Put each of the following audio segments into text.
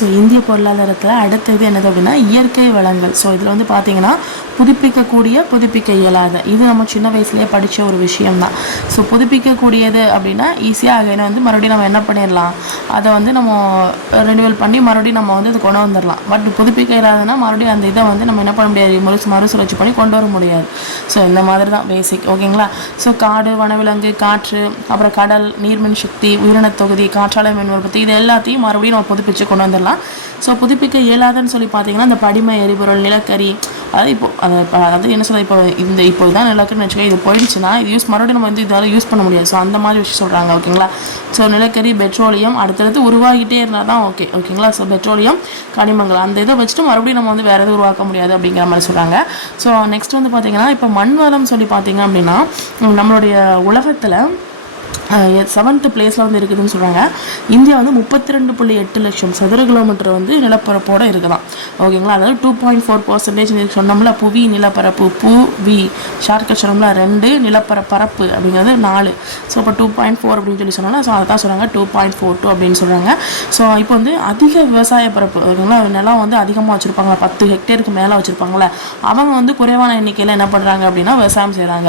So இந்திய பொருளாதாரத்தில் அடுத்தது என்னது அப்படின்னா இயற்கை வளங்கள். ஸோ இதில் வந்து பார்த்தீங்கன்னா புதுப்பிக்கக்கூடிய புதுப்பிக்க இயலாத, இது நம்ம சின்ன வயசுலேயே படித்த ஒரு விஷயம்தான். ஸோ புதுப்பிக்கக்கூடியது அப்படின்னா ஈஸியாக அகைனை வந்து மறுபடியும் நம்ம என்ன பண்ணிடலாம், அதை வந்து நம்ம ரெனிவல் பண்ணி மறுபடியும் நம்ம வந்து அதை கொண்டு வந்துடலாம். பட் புதுப்பிக்க இயலாதுன்னா மறுபடியும் அந்த இதை வந்து நம்ம என்ன பண்ண முடியாது, மறுசுழற்சி பண்ணி கொண்டு வர முடியாது. ஸோ இந்த மாதிரி தான் பேசிக். ஓகேங்களா. ஸோ காடு, வனவிலங்கு, காற்று, அப்புறம் கடல், நீர்மின் சக்தி, உயிரினத் தொகுதி, காற்றாலை மின் உற்பத்தி, இது எல்லாத்தையும் மறுபடியும் நம்ம புதுப்பிச்சு கொண்டு வந்துடலாம். ஸோ புதுப்பிக்க இயலாதுன்னு சொல்லி பார்த்தீங்கன்னா இந்த படிம எரிபொருள், நிலக்கரி, அதாவது அதாவது என்ன சொல்ல, இப்போ இதான் நிலக்கரின்னு வச்சுக்கோ, இது போயிடுச்சுன்னா இது மறுபடியும் நம்ம வந்து இதால் யூஸ் பண்ண முடியாது. ஸோ அந்த மாதிரி விஷயம் சொல்கிறாங்க. ஓகேங்களா. ஸோ நிலக்கரி, பெட்ரோலியம் அடுத்தடுத்து உருவாகிட்டே இருந்தால் தான் ஓகேங்களா. ஸோ பெட்ரோலியம், கனிமங்கள், அந்த இதை வச்சுட்டு மறுபடியும் நம்ம வந்து வேறு எதுவும் உருவாக்க முடியாது அப்படிங்கிற மாதிரி சொல்கிறாங்க. ஸோ நெக்ஸ்ட் வந்து பார்த்தீங்கன்னா இப்போ மண் வளம் சொல்லி பார்த்தீங்க அப்படின்னா நம்மளுடைய உலகத்தில் 7th பிளேஸில் வந்து இருக்குதுன்னு சொல்கிறாங்க. இந்தியா வந்து 32.8 லட்சம் சதுர கிலோமீட்டர் வந்து நிலப்பரப்போடு இருக்குதான். ஓகேங்களா. அதாவது 2.4% சொன்னோம்ல, புவி நிலப்பரப்பு, புவி ஷார்ட்கட் சொன்னோம்ல 2, நிலப்பரப்பு அப்படிங்கிறது 4. ஸோ இப்போ 2.4 அப்படின்னு சொல்லி சொன்னாங்க. ஸோ அதை தான் சொல்கிறாங்க 2.42 அப்படின்னு சொல்கிறாங்க. ஸோ இப்போ வந்து அதிக விவசாய பரப்பு, ஓகேங்களா, நிலம் வந்து அதிகமாக வச்சுருப்பாங்களா, 10 ஹெக்டேருக்கு மேலே வச்சுருப்பாங்களே, அவங்க வந்து குறைவான எண்ணிக்கையில் என்ன பண்ணுறாங்க அப்படின்னா விவசாயம் செய்கிறாங்க.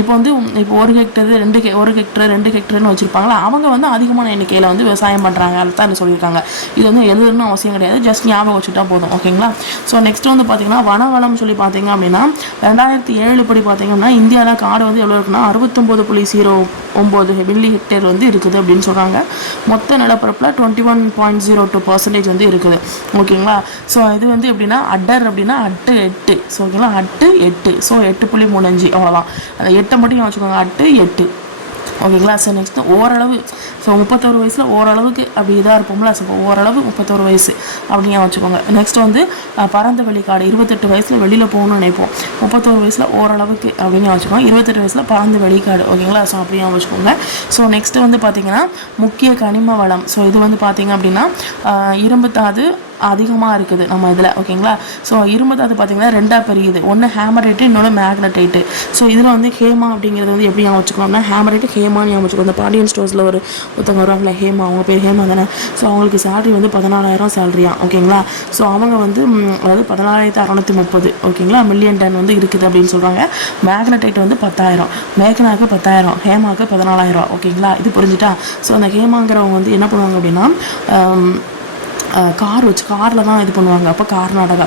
இப்போ வந்து இப்போ 1 ஹெக்டர் 2 ஹெக்டர்னு வச்சுருப்பாங்களா, அவங்க வந்து அதிகமான எண்ணிக்கையில் வந்து விவசாயம் பண்ணுறாங்க. அதை தான் சொல்லியிருக்காங்க. இது வந்து எதுன்னு அவசியம் கிடையாது, ஜஸ்ட் ஞாபகம் வச்சுட்டா போதும். ஓகேங்களா. ஸோ நெக்ஸ்ட் வந்து பார்த்தீங்கன்னா வனவளம் சொல்லி பார்த்தீங்க அப்படின்னா 2007 படி பார்த்தீங்க அப்படின்னா இந்தியாவில் காடு வந்து எவ்வளோ இருக்குன்னா 69.09 மில்லி ஹெக்டேர் வந்து இருக்குது அப்படின்னு சொல்கிறாங்க. மொத்த நிலப்பரப்பில் 21.02% வந்து இருக்குது. ஓகேங்களா. ஸோ இது வந்து எப்படின்னா அடர் அப்படின்னா 8. ஸோ ஓகேங்களா, 8. ஸோ 8.35 அவ்வளோதான். அந்த 8 மட்டும் வச்சுக்கோங்க, 8. ஓகேங்களா. ஸோ நெக்ஸ்ட்டு ஓரளவு, ஸோ 31 வயசில் ஓரளவுக்கு அப்படி இதாக இருப்போம்ல, ஸோ ஓரளவு 31 வயசு அப்படிங்க வச்சுக்கோங்க. நெக்ஸ்ட் வந்து பரந்த வெளிக்காடு, 28 வயசில் வெளியில் போகணும்னு நினைப்போம். 31 வயசில் ஓரளவுக்கு அப்படின்னு வச்சுக்கோங்க. 28 வயசில் பரந்த வெளிக்காடு. ஓகேங்களா. ஸோ அப்படியே வச்சுக்கோங்க. ஸோ நெக்ஸ்ட்டு வந்து பார்த்திங்கன்னா முக்கிய கனிம வளம். ஸோ இது வந்து பார்த்திங்க அப்படின்னா இரும்பு தாது அதிகமாக இருக்குது நம்ம இதில். ஓகேங்களா. ஸோ இரும்பு தாது பார்த்திங்கன்னா 2ஆக பிரியுது. ஒன்று ஹேமரைட்டு, இன்னொன்று மேக்னடைட்டு. ஸோ இதில் வந்து ஹேமா அப்படிங்கிறது வந்து எப்படி வச்சுக்கோம்னா ஹேமரைட்டு ஹேமான்னு வச்சுக்கோங்க. இந்த பாண்டியன் ஸ்டோர்ஸில் ஒருத்தவங்க வருவாங்களா, ஹேமா, அவங்க பேர் ஹேமா தானே. ஸோ அவங்களுக்கு சேலரி வந்து 14,000 சேலரியா. ஓகேங்களா. ஸோ அவங்க வந்து அதாவது 14,630 ஓகேங்களா மில்லியன் டன் வந்து இருக்குது அப்படின்னு சொல்கிறாங்க. மேக்னடைட் வந்து 10,000, மேக்னாவுக்கு 10,000, ஹேமாவுக்கு 14,000. ஓகேங்களா. இது புரிஞ்சுட்டா. ஸோ அந்த ஹேமாங்கிறவங்க வந்து என்ன பண்ணுவாங்க அப்படின்னா காரில் தான் இது பண்ணுவாங்க. அப்போ கர்நாடகா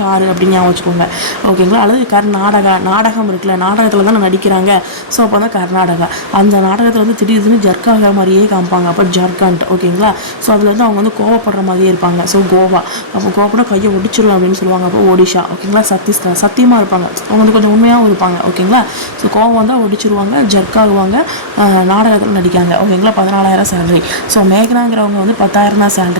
காரு அப்படின்னு வச்சுக்கோங்க. ஓகேங்களா. அல்லது நாடகம் இருக்குல்ல, நாடகத்தில் தான் நடிக்கிறாங்க. ஸோ அப்போ தான் கர்நாடகா. அந்த நாடகத்தில் வந்து திடீர்னு ஜர்க்காக மாதிரியே காமிப்பாங்க. அப்போ ஜார்க்கண்ட். ஓகேங்களா. ஸோ அதில் வந்து அவங்க வந்து கோவப்படுற மாதிரியே இருப்பாங்க. ஸோ கோவா, அப்போ கோவப்பட கையை ஒடிச்சிடும் அப்படின்னு சொல்லுவாங்க. அப்போ ஒடிஷா. ஓகேங்களா. சத்தீஸ்கர் சத்தியமாக இருப்பாங்க, அவங்க வந்து கொஞ்சம் உண்மையாகவும் இருப்பாங்க. ஓகேங்களா. ஸோ கோவம் வந்தால் ஒடிச்சிருவாங்க, ஜர்க்காகுவாங்க, நாடகத்தில் நடிக்காங்க. ஓகேங்களா. 14,000 சேலரி. ஸோ மேக்னாங்கிறவங்க வந்து 10,000 தான் சேலரி.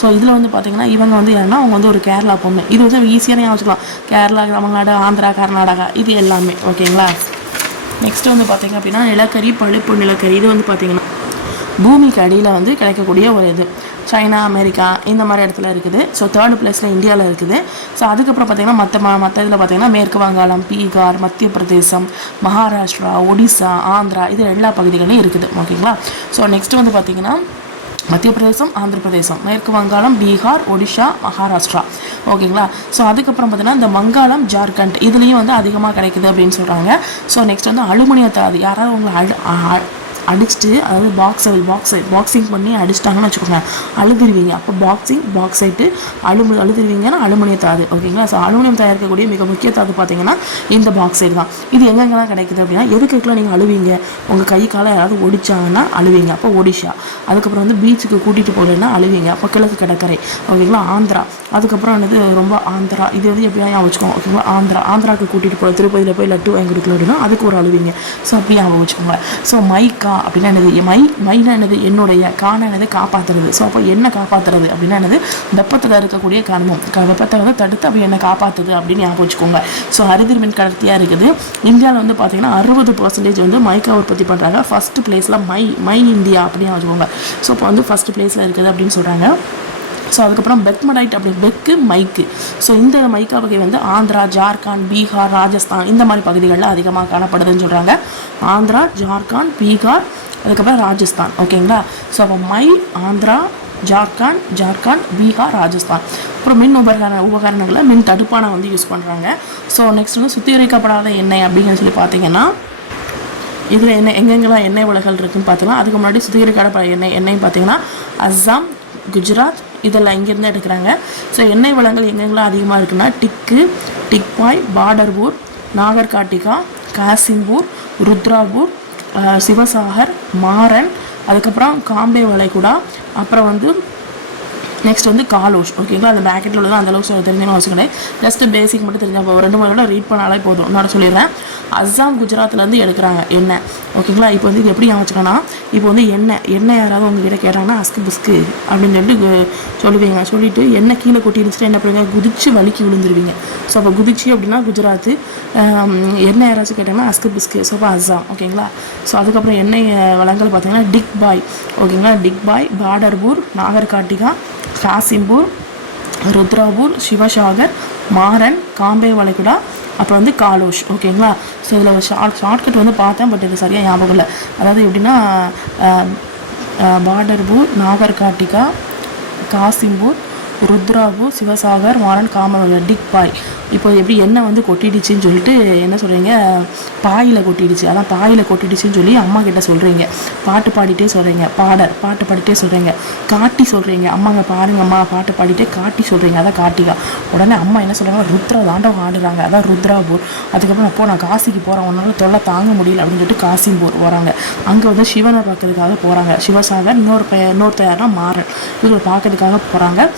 ஸோ இதில் வந்து பார்த்தீங்கன்னா இவங்க வந்து யாருன்னா அவங்க வந்து ஒரு கேரளா பொண்ணு. இது வந்து ஈஸியான வச்சுக்கலாம். கேரளா, தமிழ்நாடு, ஆந்திரா, கர்நாடகா, இது எல்லாமே. ஓகேங்களா. நெக்ஸ்ட் வந்து பார்த்தீங்க அப்படின்னா நிலக்கரி, பழுப்பு நிலக்கரி. இது வந்து பார்த்தீங்கன்னா பூமிக்கு அடியில் வந்து கிடைக்கக்கூடிய ஒரு இது. சைனா, அமெரிக்கா இந்த மாதிரி இடத்துல இருக்குது. ஸோ 3rd பிளேஸில் இந்தியாவில் இருக்குது. ஸோ அதுக்கப்புறம் பார்த்திங்கன்னா மற்ற இதில் பார்த்திங்கன்னா மேற்கு வங்காளம், பீகார், மத்திய பிரதேசம், மகாராஷ்டிரா, ஒடிசா, ஆந்திரா, இது எல்லா பகுதிகளும் இருக்குது. ஓகேங்களா. ஸோ நெக்ஸ்ட் வந்து பார்த்திங்கன்னா மத்திய பிரதேசம், ஆந்திர பிரதேசம், மேற்கு வங்காளம், பீகார், ஒடிஷா, மகாராஷ்டிரா. ஓகேங்களா. ஸோ அதுக்கப்புறம் பார்த்தீங்கன்னா இந்த வங்காளம், ஜார்க்கண்ட் இதுலேயும் வந்து அதிகமாக கிடைக்குது அப்படின்னு சொல்கிறாங்க. ஸோ நெக்ஸ்ட் வந்து அலுமினியத்தாது. யாராவது உங்களை அடிச்சுட்டு, அதாவது பாக்ஸிங் பண்ணி அடிச்சிட்டாங்கன்னு வச்சுக்கோங்க, அழுதுருவீங்க. அப்போ பாக்ஸைட்டு அழுதுருவீங்கன்னா அலுமினியத்தாது. ஓகேங்களா. ஸோ அலுமினியம் தயாரிக்கக்கூடிய மிக முக்கிய தாது பார்த்தீங்கன்னா இந்த பாக்ஸைட் தான். இது எங்கெங்கெல்லாம் கிடைக்குது அப்படின்னா எதுக்குலாம் நீங்கள் அழுவீங்க, உங்கள் கை காலை யாராவது ஒடிச்சாங்கன்னா அழுவீங்க, அப்போ ஒடிஷா. அதுக்கப்புறம் வந்து பீச்சுக்கு கூட்டிகிட்டு போகலன்னா அழுவீங்க, அப்போ கிழக்கு கடற்கரை. ஓகேங்களா. ஆந்திரா. அதுக்கப்புறம் வந்து ரொம்ப ஆந்திரா, இது வந்து எப்படியா வச்சுக்கோங்க. ஓகேங்களா. ஆந்திராவுக்கு கூட்டிகிட்டு போகிற, திருப்பதியில் போய் லட்டு வாங்கி கொடுக்கல அப்படின்னா அதுக்கு ஒரு அழுவீங்க. ஸோ அப்படியே வச்சுக்கோங்க. ஸோ மைக்கா அப்படின்னா என்னது, மைனா என்னது, என்னுடைய, காண என்னது, காப்பாற்றுறது. ஸோ அப்போ என்ன காப்பாற்றுறது அப்படின்னா என்னது, வெப்பத்தில் இருக்கக்கூடிய கர்மம், வெப்பத்தை வந்து தடுத்து அப்படி என்ன காப்பாற்றுது அப்படின்னு வச்சுக்கோங்க. ஸோ அறுதிர் மின் கடத்தியாக இருக்குது. இந்தியாவில் வந்து பார்த்தீங்கன்னா 60% வந்து மைக்கா உற்பத்தி பண்ணுறாங்க. ஃபர்ஸ்ட் பிளேஸில் மை இந்தியா அப்படின்னு வச்சுக்கோங்க. ஸோ இப்போ வந்து ஃபர்ஸ்ட் பிளேஸில் இருக்குது அப்படின்னு சொல்கிறாங்க. ஸோ அதுக்கப்புறம் பெக்மடைட் அப்படி பெக்கு மைக்கு. ஸோ இந்த மைக்கா வகை வந்து ஆந்திரா, ஜார்க்கண்ட், பீகார், ராஜஸ்தான் இந்த மாதிரி பகுதிகளில் அதிகமாக காணப்படுதுன்னு சொல்கிறாங்க. ஆந்திரா, ஜார்க்கண்ட், பீகார், அதுக்கப்புறம் ராஜஸ்தான். ஓகேங்களா. ஸோ அப்போ ஆந்திரா, ஜார்க்கண்ட், பீகார், ராஜஸ்தான். அப்புறம் மின் உபகரணங்களை மின் தடுப்பானை வந்து யூஸ் பண்ணுறாங்க. ஸோ நெக்ஸ்ட் வந்து சுத்திகரிக்கப்படாத எண்ணெய் அப்படின்னு சொல்லி பார்த்தீங்கன்னா இதில் எங்கெங்கெல்லாம் எண்ணெய் வளங்கள் இருக்குதுன்னு பார்த்தீங்கன்னா, அதுக்கு முன்னாடி சுத்திகரிக்கப்படாத எண்ணெய் பார்த்தீங்கன்னா அஸ்ஸாம், குஜராத் இதெல்லாம் இங்கேருந்து எடுக்கிறாங்க. ஸோ எண்ணெய் வளங்கள் எங்கெங்கெல்லாம் அதிகமாக இருக்குன்னா டிக்பாய், பார்டர்பூர், நாகர்காட்டிகா, காசிம்பூர், ருத்ராபூர், சிவசாகர், மாரன், அதுக்கப்புறம் காம்பே வளைகுடா, அப்புறம் வந்து நெக்ஸ்ட் வந்து காலோஷ். ஓகேங்களா, அந்த பேக்கெட்டில் உள்ளது அந்தளவுக்கு தெரிஞ்சணும் அவசியம் கிடையாது. ஜஸ்ட் பேசிக் மட்டும் தெரிஞ்சால் 2 முறை ரீட் பண்ணாலே போதும். நான் சொல்லிடுறேன். அஸ்ஸாம், குஜராத்லேருந்து எடுக்கிறாங்க எண்ணெய். ஓகேங்களா, இப்போ வந்து இது எப்படி ஞாபகம், இப்போ வந்து எண்ணெய் யாராவது உங்ககிட்ட கேட்டாங்கன்னா அஸ்கு பிஸ்கு அப்படின்னு சொல்லிட்டு சொல்லுவீங்க. சொல்லிவிட்டு எண்ணெய் கீழே கொட்டிருந்துச்சுட்டு என்ன பண்ணுவீங்க, குதிச்சு வலிக்கு விழுந்துருவீங்க. ஸோ அப்போ குதிச்சு அப்படின்னா குஜராத்து, எண்ணெய் யாராச்சும் கேட்டாங்கன்னா அஸ்கு பிஸ்கு, ஸோ அப்போ அஸ்ஸாம். ஓகேங்களா, ஸோ அதுக்கப்புறம் எண்ணெய் வளங்கள் பார்த்தீங்கன்னா டிக்பாய். ஓகேங்களா, டிக்பாய், பார்டர்பூர், நாகர்காட்டிகா, காசிம்பூர், ருத்ராபூர், சிவசாகர், மாரன், காம்பே வளைகுடா, அப்புறம் வந்து காலோஷ். ஓகேங்களா, ஸோ இதில் ஒரு ஷார்ட்கட் வந்து பார்த்தேன், பட் இது சரியாக ஞாபகம் இல்லை. அதாவது எப்படின்னா பார்டர்பூர், நாகர்காட்டிகா, காசிம்பூர், ருத்ராபூர், சிவசாகர், மாரன், காம்பே, டிக்பாய். இப்போ எப்படி எண்ணெய் வந்து கொட்டிடுச்சின்னு சொல்லிட்டு என்ன சொல்கிறீங்க, பாயில் கொட்டிடுச்சு, அதான் பாயில் கொட்டிடுச்சின்னு சொல்லி அம்மா கிட்ட சொல்கிறீங்க. பாட்டு பாடிட்டே சொல்கிறீங்க, பாட்டு பாடிட்டே சொல்கிறீங்க, காட்டி சொல்கிறீங்க. அம்மாங்க பாருங்க அம்மா பாட்டு பாடிட்டே காட்டி சொல்கிறீங்க, அதான் காட்டிகா. உடனே அம்மா என்ன சொல்கிறாங்க, ருத்ரா தாண்டவம் ஆடுறாங்க, அதான் ருத்ராபூர். அதுக்கப்புறம் அப்போ நான் காசிக்கு போகிறேன், உன்னால தொல்லை தாங்க முடியல அப்படின்னு சொல்லிட்டு காசிம்பூர் வராங்க. அங்கே வந்து சிவனை பார்க்கறதுக்காக போகிறாங்க. சிவசாகர், இன்னொரு யாருன்னா மாறன், இவங்களை பார்க்கறதுக்காக போகிறாங்க.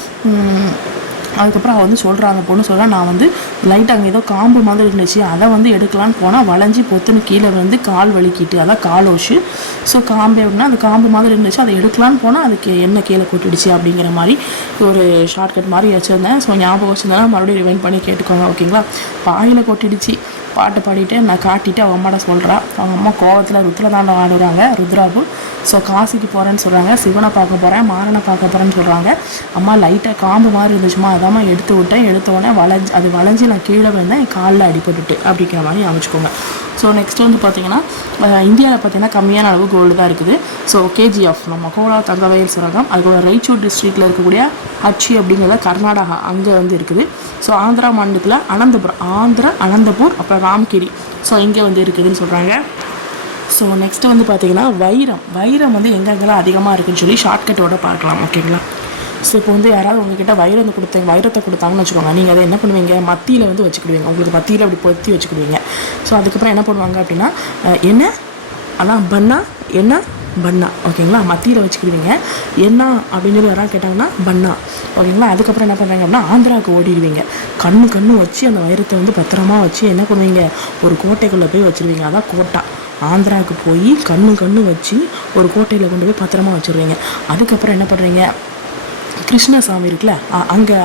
அதுக்கப்புறம் அவள் வந்து சொல்கிறா, அந்த பொண்ணு சொல்கிறா, நான் வந்து லைட்டாக அங்கே ஏதோ காம்பு மாதிரி இருந்துச்சு, அதை வந்து எடுக்கலான்னு போனால் வளைஞ்சி பொத்துன்னு கீழே வந்து கால் வலிக்கிட்டு, அதான் காலோஷு. ஸோ காம்பு அப்படின்னா அந்த காம்பு மாதிரி இருந்துச்சு, அதை எடுக்கலான்னு போனால் அதுக்கு என்ன கீழே கொட்டிடுச்சு அப்படிங்கிற மாதிரி ஒரு ஷார்ட்கட் மாதிரி வச்சுருந்தேன். ஸோ ஞாபகம் வச்சுருந்தேன்னா மறுபடியும் ரிவைண்ட் பண்ணி கேட்டுக்கோங்க. ஓகேங்களா, பாயில் கொட்டிடுச்சு, பாட்டு பாடிட்டு நான் காட்டிட்டு அவன் அம்மாட்ட சொல்கிறா. அவங்க அம்மா கோவத்தில் ருத்ரதாண்டம் ஆடுறாங்க, ருத்ராபூர். ஸோ காசிக்கு போகிறேன்னு சொல்கிறாங்க, சிவனை பார்க்க போகிறேன், மாரனை பார்க்க போகிறேன்னு சொல்கிறாங்க. அம்மா லைட்டாக காம்பு மாதிரி இருந்துச்சுமா, அதாம்மா எடுத்து விட்டேன், எடுத்த உடனே வளைஞ்சி நான் கீழே வந்தேன், என் காலில் அடிபட்டுட்டு அப்படிங்கிற மாதிரி அமைச்சுக்கோங்க. ஸோ நெக்ஸ்ட் வந்து பார்த்திங்கன்னா இந்தியாவில் பார்த்திங்கன்னா கம்மியான அளவு கோல்டு தான் இருக்குது. ஸோ கேஜிஎஃப் நம்ம கோலா தங்கவயல் சுரங்கம், அதுக்கூட ரைச்சூர் டிஸ்ட்ரிக்டில் இருக்கக்கூடிய ஹச்சி அப்படிங்கிறத கர்நாடகா அங்கே வந்து இருக்குது. ஸோ ஆந்திரா மாநிலத்தில் அனந்தபூர், அப்புறம் ராம்கிரி, ஸோ இங்கே வந்து இருக்குதுன்னு சொல்கிறாங்க. ஸோ நெக்ஸ்ட்டு வந்து பார்த்திங்கன்னா வைரம் வந்து எங்கெங்கெல்லாம் அதிகமாக இருக்குதுன்னு சொல்லி ஷார்ட்கட்டோட பார்க்கலாம். ஓகேங்களா, ஸோ இப்போ வந்து யாராவது உங்ககிட்ட வைரத்தை கொடுத்தாங்கன்னு வச்சுக்கோங்க, நீங்கள் அதை என்ன பண்ணுவீங்க, மத்தியில் வந்து வச்சுக்கிடுவீங்க, உங்களுக்கு மத்தியில் அப்படி பொத்தி வச்சுக்கிடுவீங்க. ஸோ அதுக்கப்புறம் என்ன பண்ணுவாங்க அப்படின்னா என்ன அதான் பன்னா. ஓகேங்களா, மத்தியில் வச்சுக்கிடுவீங்க. என்ன அப்படின்னு சொல்லி யாராவது கேட்டாங்கன்னா பன்னா. ஓகேங்களா, அதுக்கப்புறம் என்ன பண்ணுறாங்க அப்படின்னா ஆந்திராவுக்கு ஓடிடுவீங்க. கண்ணு வச்சு அந்த வைரத்தை வந்து பத்திரமா வச்சு என்ன பண்ணுவீங்க, ஒரு கோட்டைக்குள்ளே போய் வச்சுருவீங்க, அதான் கோட்டா. ஆந்திராவுக்கு போய் கண்ணு வச்சு ஒரு கோட்டையில் கொண்டு போய் பத்திரமா வச்சுருவீங்க. அதுக்கப்புறம் என்ன பண்ணுறீங்க, கிருஷ்ணசாமி இருக்குல்ல,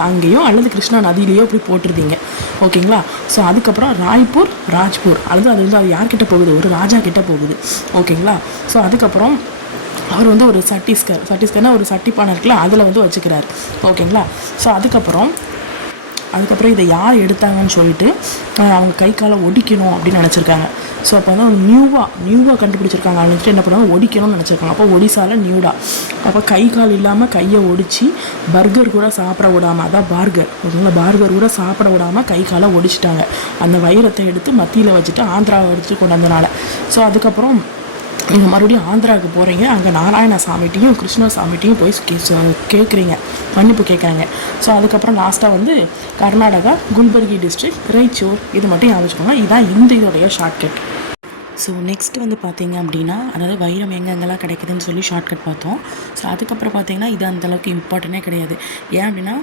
அங்கேயும் அல்லது கிருஷ்ணா நதியிலையோ அப்படி போட்டுருந்தீங்க. ஓகேங்களா, ஸோ அதுக்கப்புறம் ராஜ்பூர் அது வந்து அது யார்கிட்ட போகுது, ஒரு ராஜா கிட்ட போகுது. ஓகேங்களா, ஸோ அதுக்கப்புறம் அவர் வந்து ஒரு சட்டிஸ்கர்னா ஒரு சட்டிப்பானை இருக்குல்ல, அதில் வந்து வச்சுக்கிறார். ஓகேங்களா, ஸோ அதுக்கப்புறம் இதை யார் எடுத்தாங்கன்னு சொல்லிட்டு அவங்க கை காலை ஒடிக்கணும் அப்படின்னு நினச்சிருக்காங்க. ஸோ அப்போ வந்து ஒரு நியூவாக கண்டுபிடிச்சிருக்காங்க. நினச்சிட்டு என்ன பண்ணுவாங்க, ஒடிக்கணும்னு நினச்சிருக்காங்க. அப்போ ஒடிசாவில் நியூடா. அப்போ கை கால் இல்லாமல் கையை ஒடிச்சு பர்கர் கூட சாப்பிட விடாமல், அதான் பார்கர் கூட சாப்பிட விடாமல் கை காலை ஒடிச்சிட்டாங்க. அந்த வைரத்தை எடுத்து மத்தியில் வச்சுட்டு ஆந்திராவை எடுத்து கொண்டு வந்தனால. ஸோ அதுக்கப்புறம் நீங்கள் மறுபடியும் ஆந்திராவுக்கு போகிறீங்க, அங்கே நாராயணசாமிட்டையும் கிருஷ்ணசாமிட்டையும் போய் கேட்குறீங்க, மன்னிப்பு கேட்குறாங்க. ஸோ அதுக்கப்புறம் லாஸ்ட்டாக வந்து கர்நாடகா, குல்பர்கி டிஸ்ட்ரிக்ட், ரைச்சூர், இது மட்டும் ஞாபகம். இதுதான் இதோடைய ஷார்ட்கட். ஸோ நெக்ஸ்ட்டு வந்து பார்த்திங்க அப்படின்னா, அதாவது வைரம் எங்கெங்கெல்லாம் கிடைக்குதுன்னு சொல்லி ஷார்ட்கட் பார்த்தோம். ஸோ அதுக்கப்புறம் பார்த்திங்கன்னா இது அந்தளவுக்கு இம்பார்ட்டனே கிடையாது. ஏன் அப்படின்னா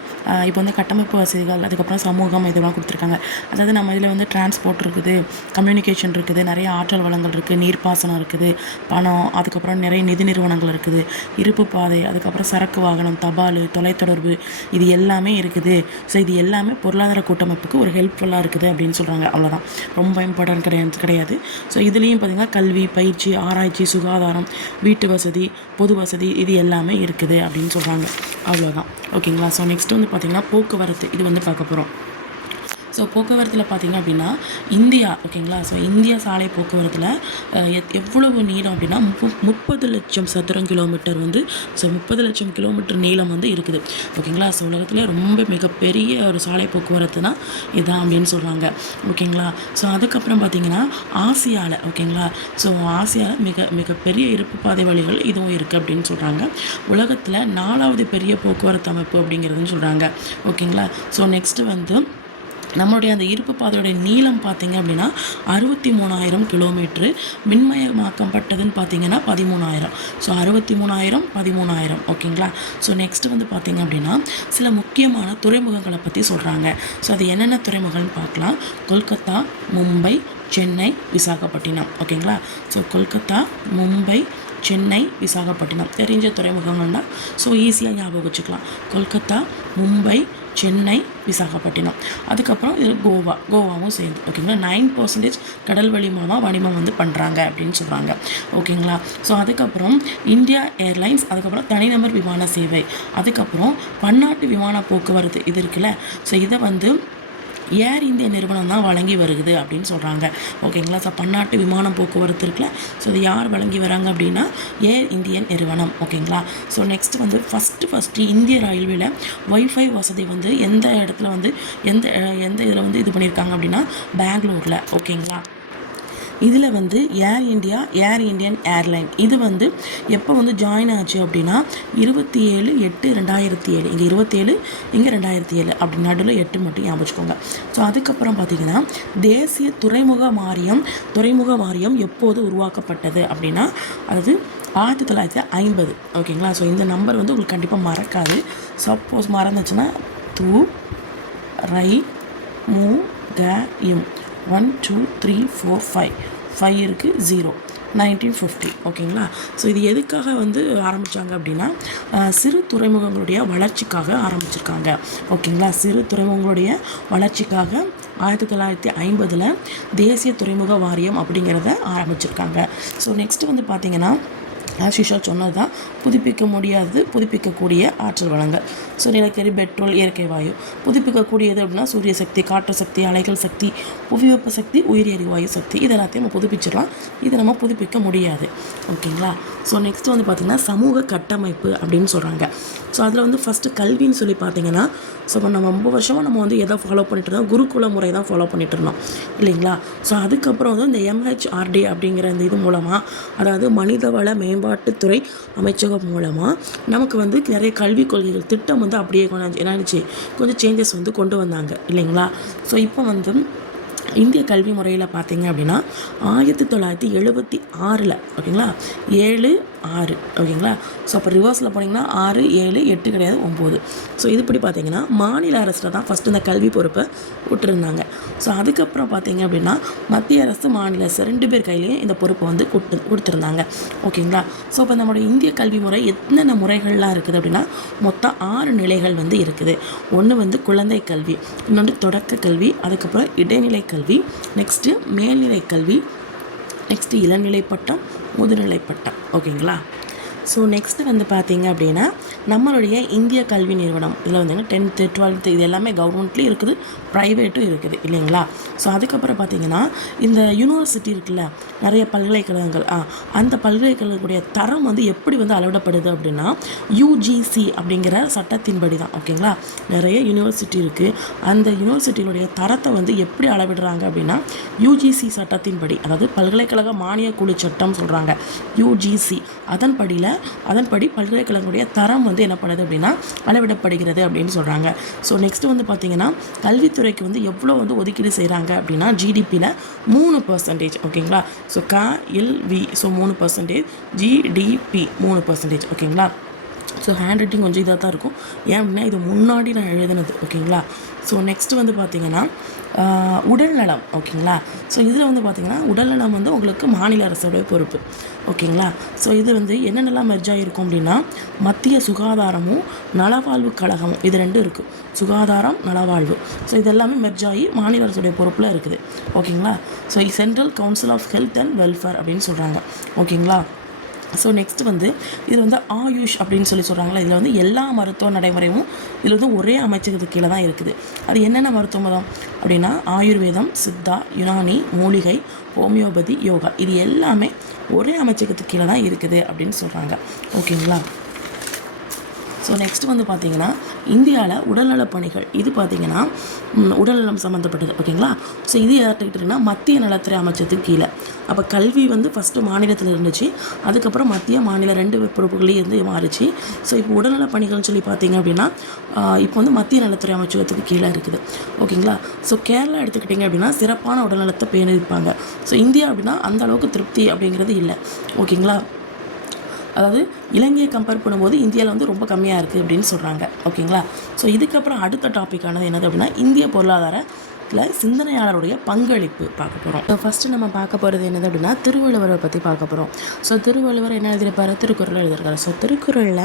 இப்போ வந்து கட்டமைப்பு வசதிகள், அதுக்கப்புறம் சமூகம் இதெல்லாம் கொடுத்துருக்காங்க. அதாவது நம்ம இதில் வந்து டிரான்ஸ்போர்ட் இருக்குது, கம்யூனிகேஷன் இருக்குது, நிறைய ஆற்றல் வளங்கள் இருக்குது, நீர்ப்பாசனம் இருக்குது, பணம், அதுக்கப்புறம் நிறைய நிதி நிறுவனங்கள் இருக்குது, இருப்பு பாதை, அதுக்கப்புறம் சரக்கு வாகனம், தபால், தொலைத்தொடர்பு, இது எல்லாமே இருக்குது. ஸோ இது எல்லாமே பொருளாதார கூட்டமைப்புக்கு ஒரு ஹெல்ப்ஃபுல்லாக இருக்குது அப்படின்னு சொல்கிறாங்க. அவ்வளோதான், ரொம்ப இம்பார்ட்டன்ட் கிடையாது. ஸோ இதில் பார்த்திங்கன்னா கல்வி, பயிற்சி, ஆராய்ச்சி, சுகாதாரம், வீட்டு வசதி, பொது வசதி, இது எல்லாமே இருக்குது அப்படின்னு சொல்கிறாங்க. அவ்வளோதான். ஓகேங்களா, ஸோ நெக்ஸ்ட் வந்து பார்த்திங்கன்னா போக்குவரத்து, இது வந்து பார்க்க போகிறோம். ஸோ போக்குவரத்தில் பார்த்திங்க அப்படின்னா இந்தியா ஓகேங்களா. ஸோ இந்திய சாலை போக்குவரத்தில் எவ்வளவு நீளம் அப்படின்னா 30 லட்சம் சதுர கிலோமீட்டர் வந்து ஸோ 30 லட்சம் கிலோமீட்டர் நீளம் வந்து இருக்குது ஓகேங்களா. ஸோ உலகத்தில் ரொம்ப மிகப்பெரிய ஒரு சாலை போக்குவரத்துனா இதுதான் அப்படின்னு சொல்கிறாங்க ஓகேங்களா. ஸோ அதுக்கப்புறம் பார்த்திங்கன்னா ஆசியாவில் ஓகேங்களா. ஸோ ஆசியாவில் மிகப்பெரிய இருப்பு பாதை வழிகள் இதுவும் இருக்குது அப்படின்னு சொல்கிறாங்க. உலகத்தில் 4வது பெரிய போக்குவரத்து அமைப்பு அப்படிங்கிறதுன்னு சொல்கிறாங்க ஓகேங்களா. ஸோ நெக்ஸ்ட்டு வந்து நம்மளுடைய அந்த இருப்பு பாதையோடைய நீளம் பார்த்திங்க அப்படின்னா 63,000 கிலோமீட்ரு. மின்மயமாக்கப்பட்டதுன்னு பார்த்திங்கன்னா 13,000. ஸோ 63,000 13,000 ஓகேங்களா. ஸோ நெக்ஸ்ட்டு வந்து பார்த்திங்க அப்படின்னா சில முக்கியமான துறைமுகங்களை பற்றி சொல்கிறாங்க. ஸோ அது என்னென்ன துறைமுகங்கள்னு பார்க்கலாம். கொல்கத்தா, மும்பை, சென்னை, விசாகப்பட்டினம் ஓகேங்களா. ஸோ கொல்கத்தா, மும்பை, சென்னை, விசாகப்பட்டினம் தெரிஞ்ச துறைமுகங்கள்னால் ஸோ ஈஸியாக ஞாபகம் வச்சுக்கலாம். கொல்கத்தா, மும்பை, சென்னை, விசாகப்பட்டினம். அதுக்கப்புறம் இது கோவாவும் சேர்ந்து ஓகேங்களா. 9% கடல் வழி மூலமாக வணிகம் வந்து பண்ணுறாங்க அப்படின்னு சொல்கிறாங்க ஓகேங்களா. ஸோ அதுக்கப்புறம் இந்தியா ஏர்லைன்ஸ், அதுக்கப்புறம் தனிநபர் விமான சேவை, அதுக்கப்புறம் பன்னாட்டு விமான போக்குவரத்து இது இருக்குல்ல. ஸோ இதை வந்து ஏர் இந்தியா நிறுவனம் தான் வழங்கி வருகுது அப்படின்னு சொல்கிறாங்க ஓகேங்களா. ஸோ பன்னாட்டு விமானம் போக்குவரத்து இருக்குல்ல. ஸோ இது யார் வழங்கி வராங்க அப்படின்னா ஏர் இந்தியன் நிறுவனம் ஓகேங்களா. ஸோ நெக்ஸ்ட் வந்து ஃபஸ்ட்டு இந்திய ரயில்வேல வைஃபை வசதி வந்து எந்த இடத்துல வந்து எந்த இதில் வந்து இது பண்ணியிருக்காங்க அப்படின்னா பெங்களூரில் ஓகேங்களா. இதில் வந்து ஏர் இந்தியன் ஏர்லைன் இது வந்து எப்போ வந்து ஜாயின் ஆச்சு அப்படின்னா 27/8/2007. இங்கே 27, இங்கே 2007 அப்படி நடுவில் 8 மட்டும் ஞாபகம் வச்சுக்கோங்க. ஸோ அதுக்கப்புறம் பார்த்திங்கன்னா தேசிய துறைமுக வாரியம் எப்போது உருவாக்கப்பட்டது அப்படின்னா அது 1950 ஓகேங்களா. ஸோ இந்த நம்பர் வந்து உங்களுக்கு கண்டிப்பாக மறக்காது. சப்போஸ் மறந்துச்சுன்னா ரைமுகயும் 1 2 3 4 5 இருக்குது 0 1950 ஓகேங்களா. ஸோ இது எதுக்காக வந்து ஆரம்பித்தாங்க அப்படின்னா சிறு துறைமுகங்களுடைய வளர்ச்சிக்காக ஆரம்பிச்சிருக்காங்க ஓகேங்களா. சிறு துறைமுகங்களுடைய வளர்ச்சிக்காக 1950 தேசிய துறைமுக வாரியம் அப்படிங்கிறத ஆரம்பிச்சிருக்காங்க. ஸோ நெக்ஸ்ட்டு வந்து பார்த்திங்கன்னா ஆஷிஷா சொன்னது தான் புதுப்பிக்கக்கூடிய ஆற்றல் வளங்கள். ஸோ நிலக்கரி, பெட்ரோல், இயற்கை வாயு. புதுப்பிக்கக்கூடியது அப்படின்னா சூரிய சக்தி, காற்று சக்தி, அலைகள் சக்தி, புவிவெப்ப சக்தி, உயிரி எரிவாயு சக்தி. இது எல்லாத்தையும் நம்ம புதுப்பிச்சிடலாம். இதை நம்ம புதுப்பிக்க முடியாது ஓகேங்களா. ஸோ நெக்ஸ்ட் வந்து பார்த்திங்கன்னா சமூக கட்டமைப்பு அப்படின்னு சொல்கிறாங்க. ஸோ அதில் வந்து ஃபஸ்ட்டு கல்வின்னு சொல்லி பார்த்திங்கன்னா ஸோ நம்ம ரொம்ப வருஷமாக நம்ம வந்து எதை ஃபாலோ பண்ணிட்டு இருந்தோம், குருகுல முறை தான் ஃபாலோ பண்ணிட்டு இருந்தோம் இல்லைங்களா. ஸோ அதுக்கப்புறம் வந்து இந்த MHRD அப்படிங்கிற இந்த இது மூலமாக, அதாவது மனிதவள மேம்பாட்டுத்துறை அமைச்சகம் மூலமாக நமக்கு வந்து நிறைய கல்விக் கொள்கைகள் திட்டம் வந்து அப்படியே என்னாச்சு கொஞ்சம் சேஞ்சஸ் வந்து கொண்டு வந்தாங்க இல்லைங்களா. ஸோ இப்போ வந்து இந்திய கல்வி முறையில் பார்த்தீங்க அப்படின்னா 1976 ஓகேங்களா 7-6 ஓகேங்களா. ஸோ அப்போ ரிவர்ஸில் போனீங்கன்னா 6 7 8 கிடையாது 9. ஸோ இதுபடி பார்த்தீங்கன்னா மாநில அரசில் தான் ஃபஸ்ட்டு இந்த கல்வி பொறுப்பை விட்டுருந்தாங்க. ஸோ அதுக்கப்புறம் பார்த்தீங்க அப்படின்னா மத்திய அரசு, மாநில அரசு 2 பேர் கையிலையும் இந்த பொறுப்பை வந்து கொடுத்துருந்தாங்க ஓகேங்களா. ஸோ இப்போ நம்மளுடைய இந்திய கல்வி முறை என்னென்ன முறைகள்லாம் இருக்குது அப்படின்னா மொத்தம் 6 நிலைகள் வந்து இருக்குது. ஒன்று வந்து குழந்தை கல்வி, இன்னொன்று தொடக்க கல்வி, அதுக்கப்புறம் இடைநிலை கல்வி, நெக்ஸ்ட்டு மேல்நிலை கல்வி, நெக்ஸ்ட்டு இளநிலை பட்டம், முதுநிலை பட்டம் ஓகேங்களா. ஸோ நெக்ஸ்ட்டு வந்து பார்த்தீங்க அப்படின்னா நம்மளுடைய இந்திய கல்வி நிறுவனம் இதில் வந்துங்க 10th 12th இது எல்லாமே கவர்மெண்ட்லேயும் இருக்குது, ப்ரைவேட்டும் இருக்குது இல்லைங்களா. ஸோ அதுக்கப்புறம் பார்த்திங்கன்னா இந்த யூனிவர்சிட்டி இருக்குல்ல, நிறைய பல்கலைக்கழகங்கள் அந்த பல்கலைக்கழகங்களுடைய தரம் வந்து எப்படி வந்து அளவிடப்படுது அப்படின்னா UGC அப்படிங்கிற சட்டத்தின்படி தான் ஓகேங்களா. நிறைய யூனிவர்சிட்டி இருக்குது. அந்த யூனிவர்சிட்டியினுடைய தரத்தை வந்து எப்படி அளவிடுறாங்க அப்படின்னா UGC சட்டத்தின்படி, அதாவது பல்கலைக்கழக மானிய குழு சட்டம் சொல்கிறாங்க UGC, அதன்படி பல்கலைக்கழகங்களுடைய தரம் வந்து என்ன பண்ணுது அப்படின்னா அளவிடப்படுகிறது அப்படின்னு சொல்கிறாங்க. ஸோ நெக்ஸ்ட் வந்து பார்த்திங்கன்னா கல்வித்துறைக்கு வந்து எவ்வளோ வந்து ஒதுக்கீடு செய்கிறாங்க அப்படின்னா GDPயில் 3% ஓகேங்களா. ஸோ KLV ஸோ 3%, GDP 3% ஓகேங்களா. ஸோ ஹேண்ட் ரைட்டிங் கொஞ்சம் இதாக தான் இருக்கும், ஏன் அப்படின்னா இது முன்னாடி நான் எழுதுனது ஓகேங்களா. ஸோ நெக்ஸ்ட்டு வந்து பார்த்திங்கன்னா உடல்நலம் ஓகேங்களா. ஸோ இதில் வந்து பார்த்திங்கன்னா உடல்நலம் வந்து உங்களுக்கு மாநில அரசோடைய பொறுப்பு ஓகேங்களா. ஸோ இது வந்து என்னென்னலாம் மெர்ஜ் ஆகிருக்கும் அப்படின்னா மத்திய சுகாதாரமும் நலவாழ்வு கழகமும் இது 2 இருக்குது, சுகாதாரம் நலவாழ்வு. ஸோ இதெல்லாமே மெர்ஜ் ஆகி மாநில அரசுடைய பொறுப்பில் இருக்குது ஓகேங்களா. So central council of health and welfare அப்படின்னு சொல்கிறாங்க ஓகேங்களா. ஸோ நெக்ஸ்ட் வந்து இது வந்து ஆயுஷ் அப்படின்னு சொல்கிறாங்களா. இதில் வந்து எல்லா மருத்துவ நடைமுறையும் இதில் வந்து ஒரே அமைச்சகத்துக்கு கீழே தான் இருக்குது. அது என்னென்ன மருத்துவம் அப்படின்னா ஆயுர்வேதம், சித்தா, யுனானி, மூலிகை, ஹோமியோபதி, யோகா, இது எல்லாமே ஒரே அமைச்சகத்துக்கு கீழே தான் இருக்குது அப்படின்னு சொல்கிறாங்க. ஓகேங்களா. ஸோ நெக்ஸ்ட் வந்து பார்த்திங்கன்னா இந்தியாவில் உடல்நலப் பணிகள் இது பார்த்திங்கன்னா உடல்நலம் சம்மந்தப்பட்டது. ஓகேங்களா. ஸோ இது யார்கிட்டனா மத்திய நலத்துறை அமைச்சத்துக்கு கீழே. அப்போ கல்வி வந்து ஃபஸ்ட்டு மாநிலத்தில் இருந்துச்சு, அதுக்கப்புறம் மத்திய மாநில 2 பொறுப்புகளையும் இருந்து மாறிச்சு. ஸோ இப்போ உடல்நலப் பணிகள்னு சொல்லி பார்த்திங்க அப்படின்னா இப்போ வந்து மத்திய நலத்துறை அமைச்சகத்துக்கு கீழே இருக்குது. ஓகேங்களா. ஸோ கேரளா எடுத்துக்கிட்டிங்க அப்படின்னா சிறப்பான உடல்நலத்தை பேணியிருப்பாங்க. ஸோ இந்தியா அப்படின்னா அந்த அளவுக்கு திருப்தி அப்படிங்கிறது இல்லை. ஓகேங்களா. அதாவது இலங்கையை கம்பேர் பண்ணும்போது இந்தியாவில் வந்து ரொம்ப கம்மியாக இருக்குது அப்படின்னு சொல்கிறாங்க. ஓகேங்களா. ஸோ இதுக்கப்புறம் அடுத்த டாப்பிக்கானது என்னது அப்படின்னா இந்திய பொருளாதாரத்தில் சிந்தனையாளருடைய பங்களிப்பு பார்க்க போகிறோம். ஸோ ஃபஸ்ட்டு நம்ம பார்க்க போகிறது என்னது அப்படின்னா திருவள்ளுவரை பற்றி பார்க்க போகிறோம். ஸோ திருவள்ளுவர் என்ன எழுதியிருப்பார், திருக்குறள் எழுதியிருக்காரு. ஸோ திருக்குறளில்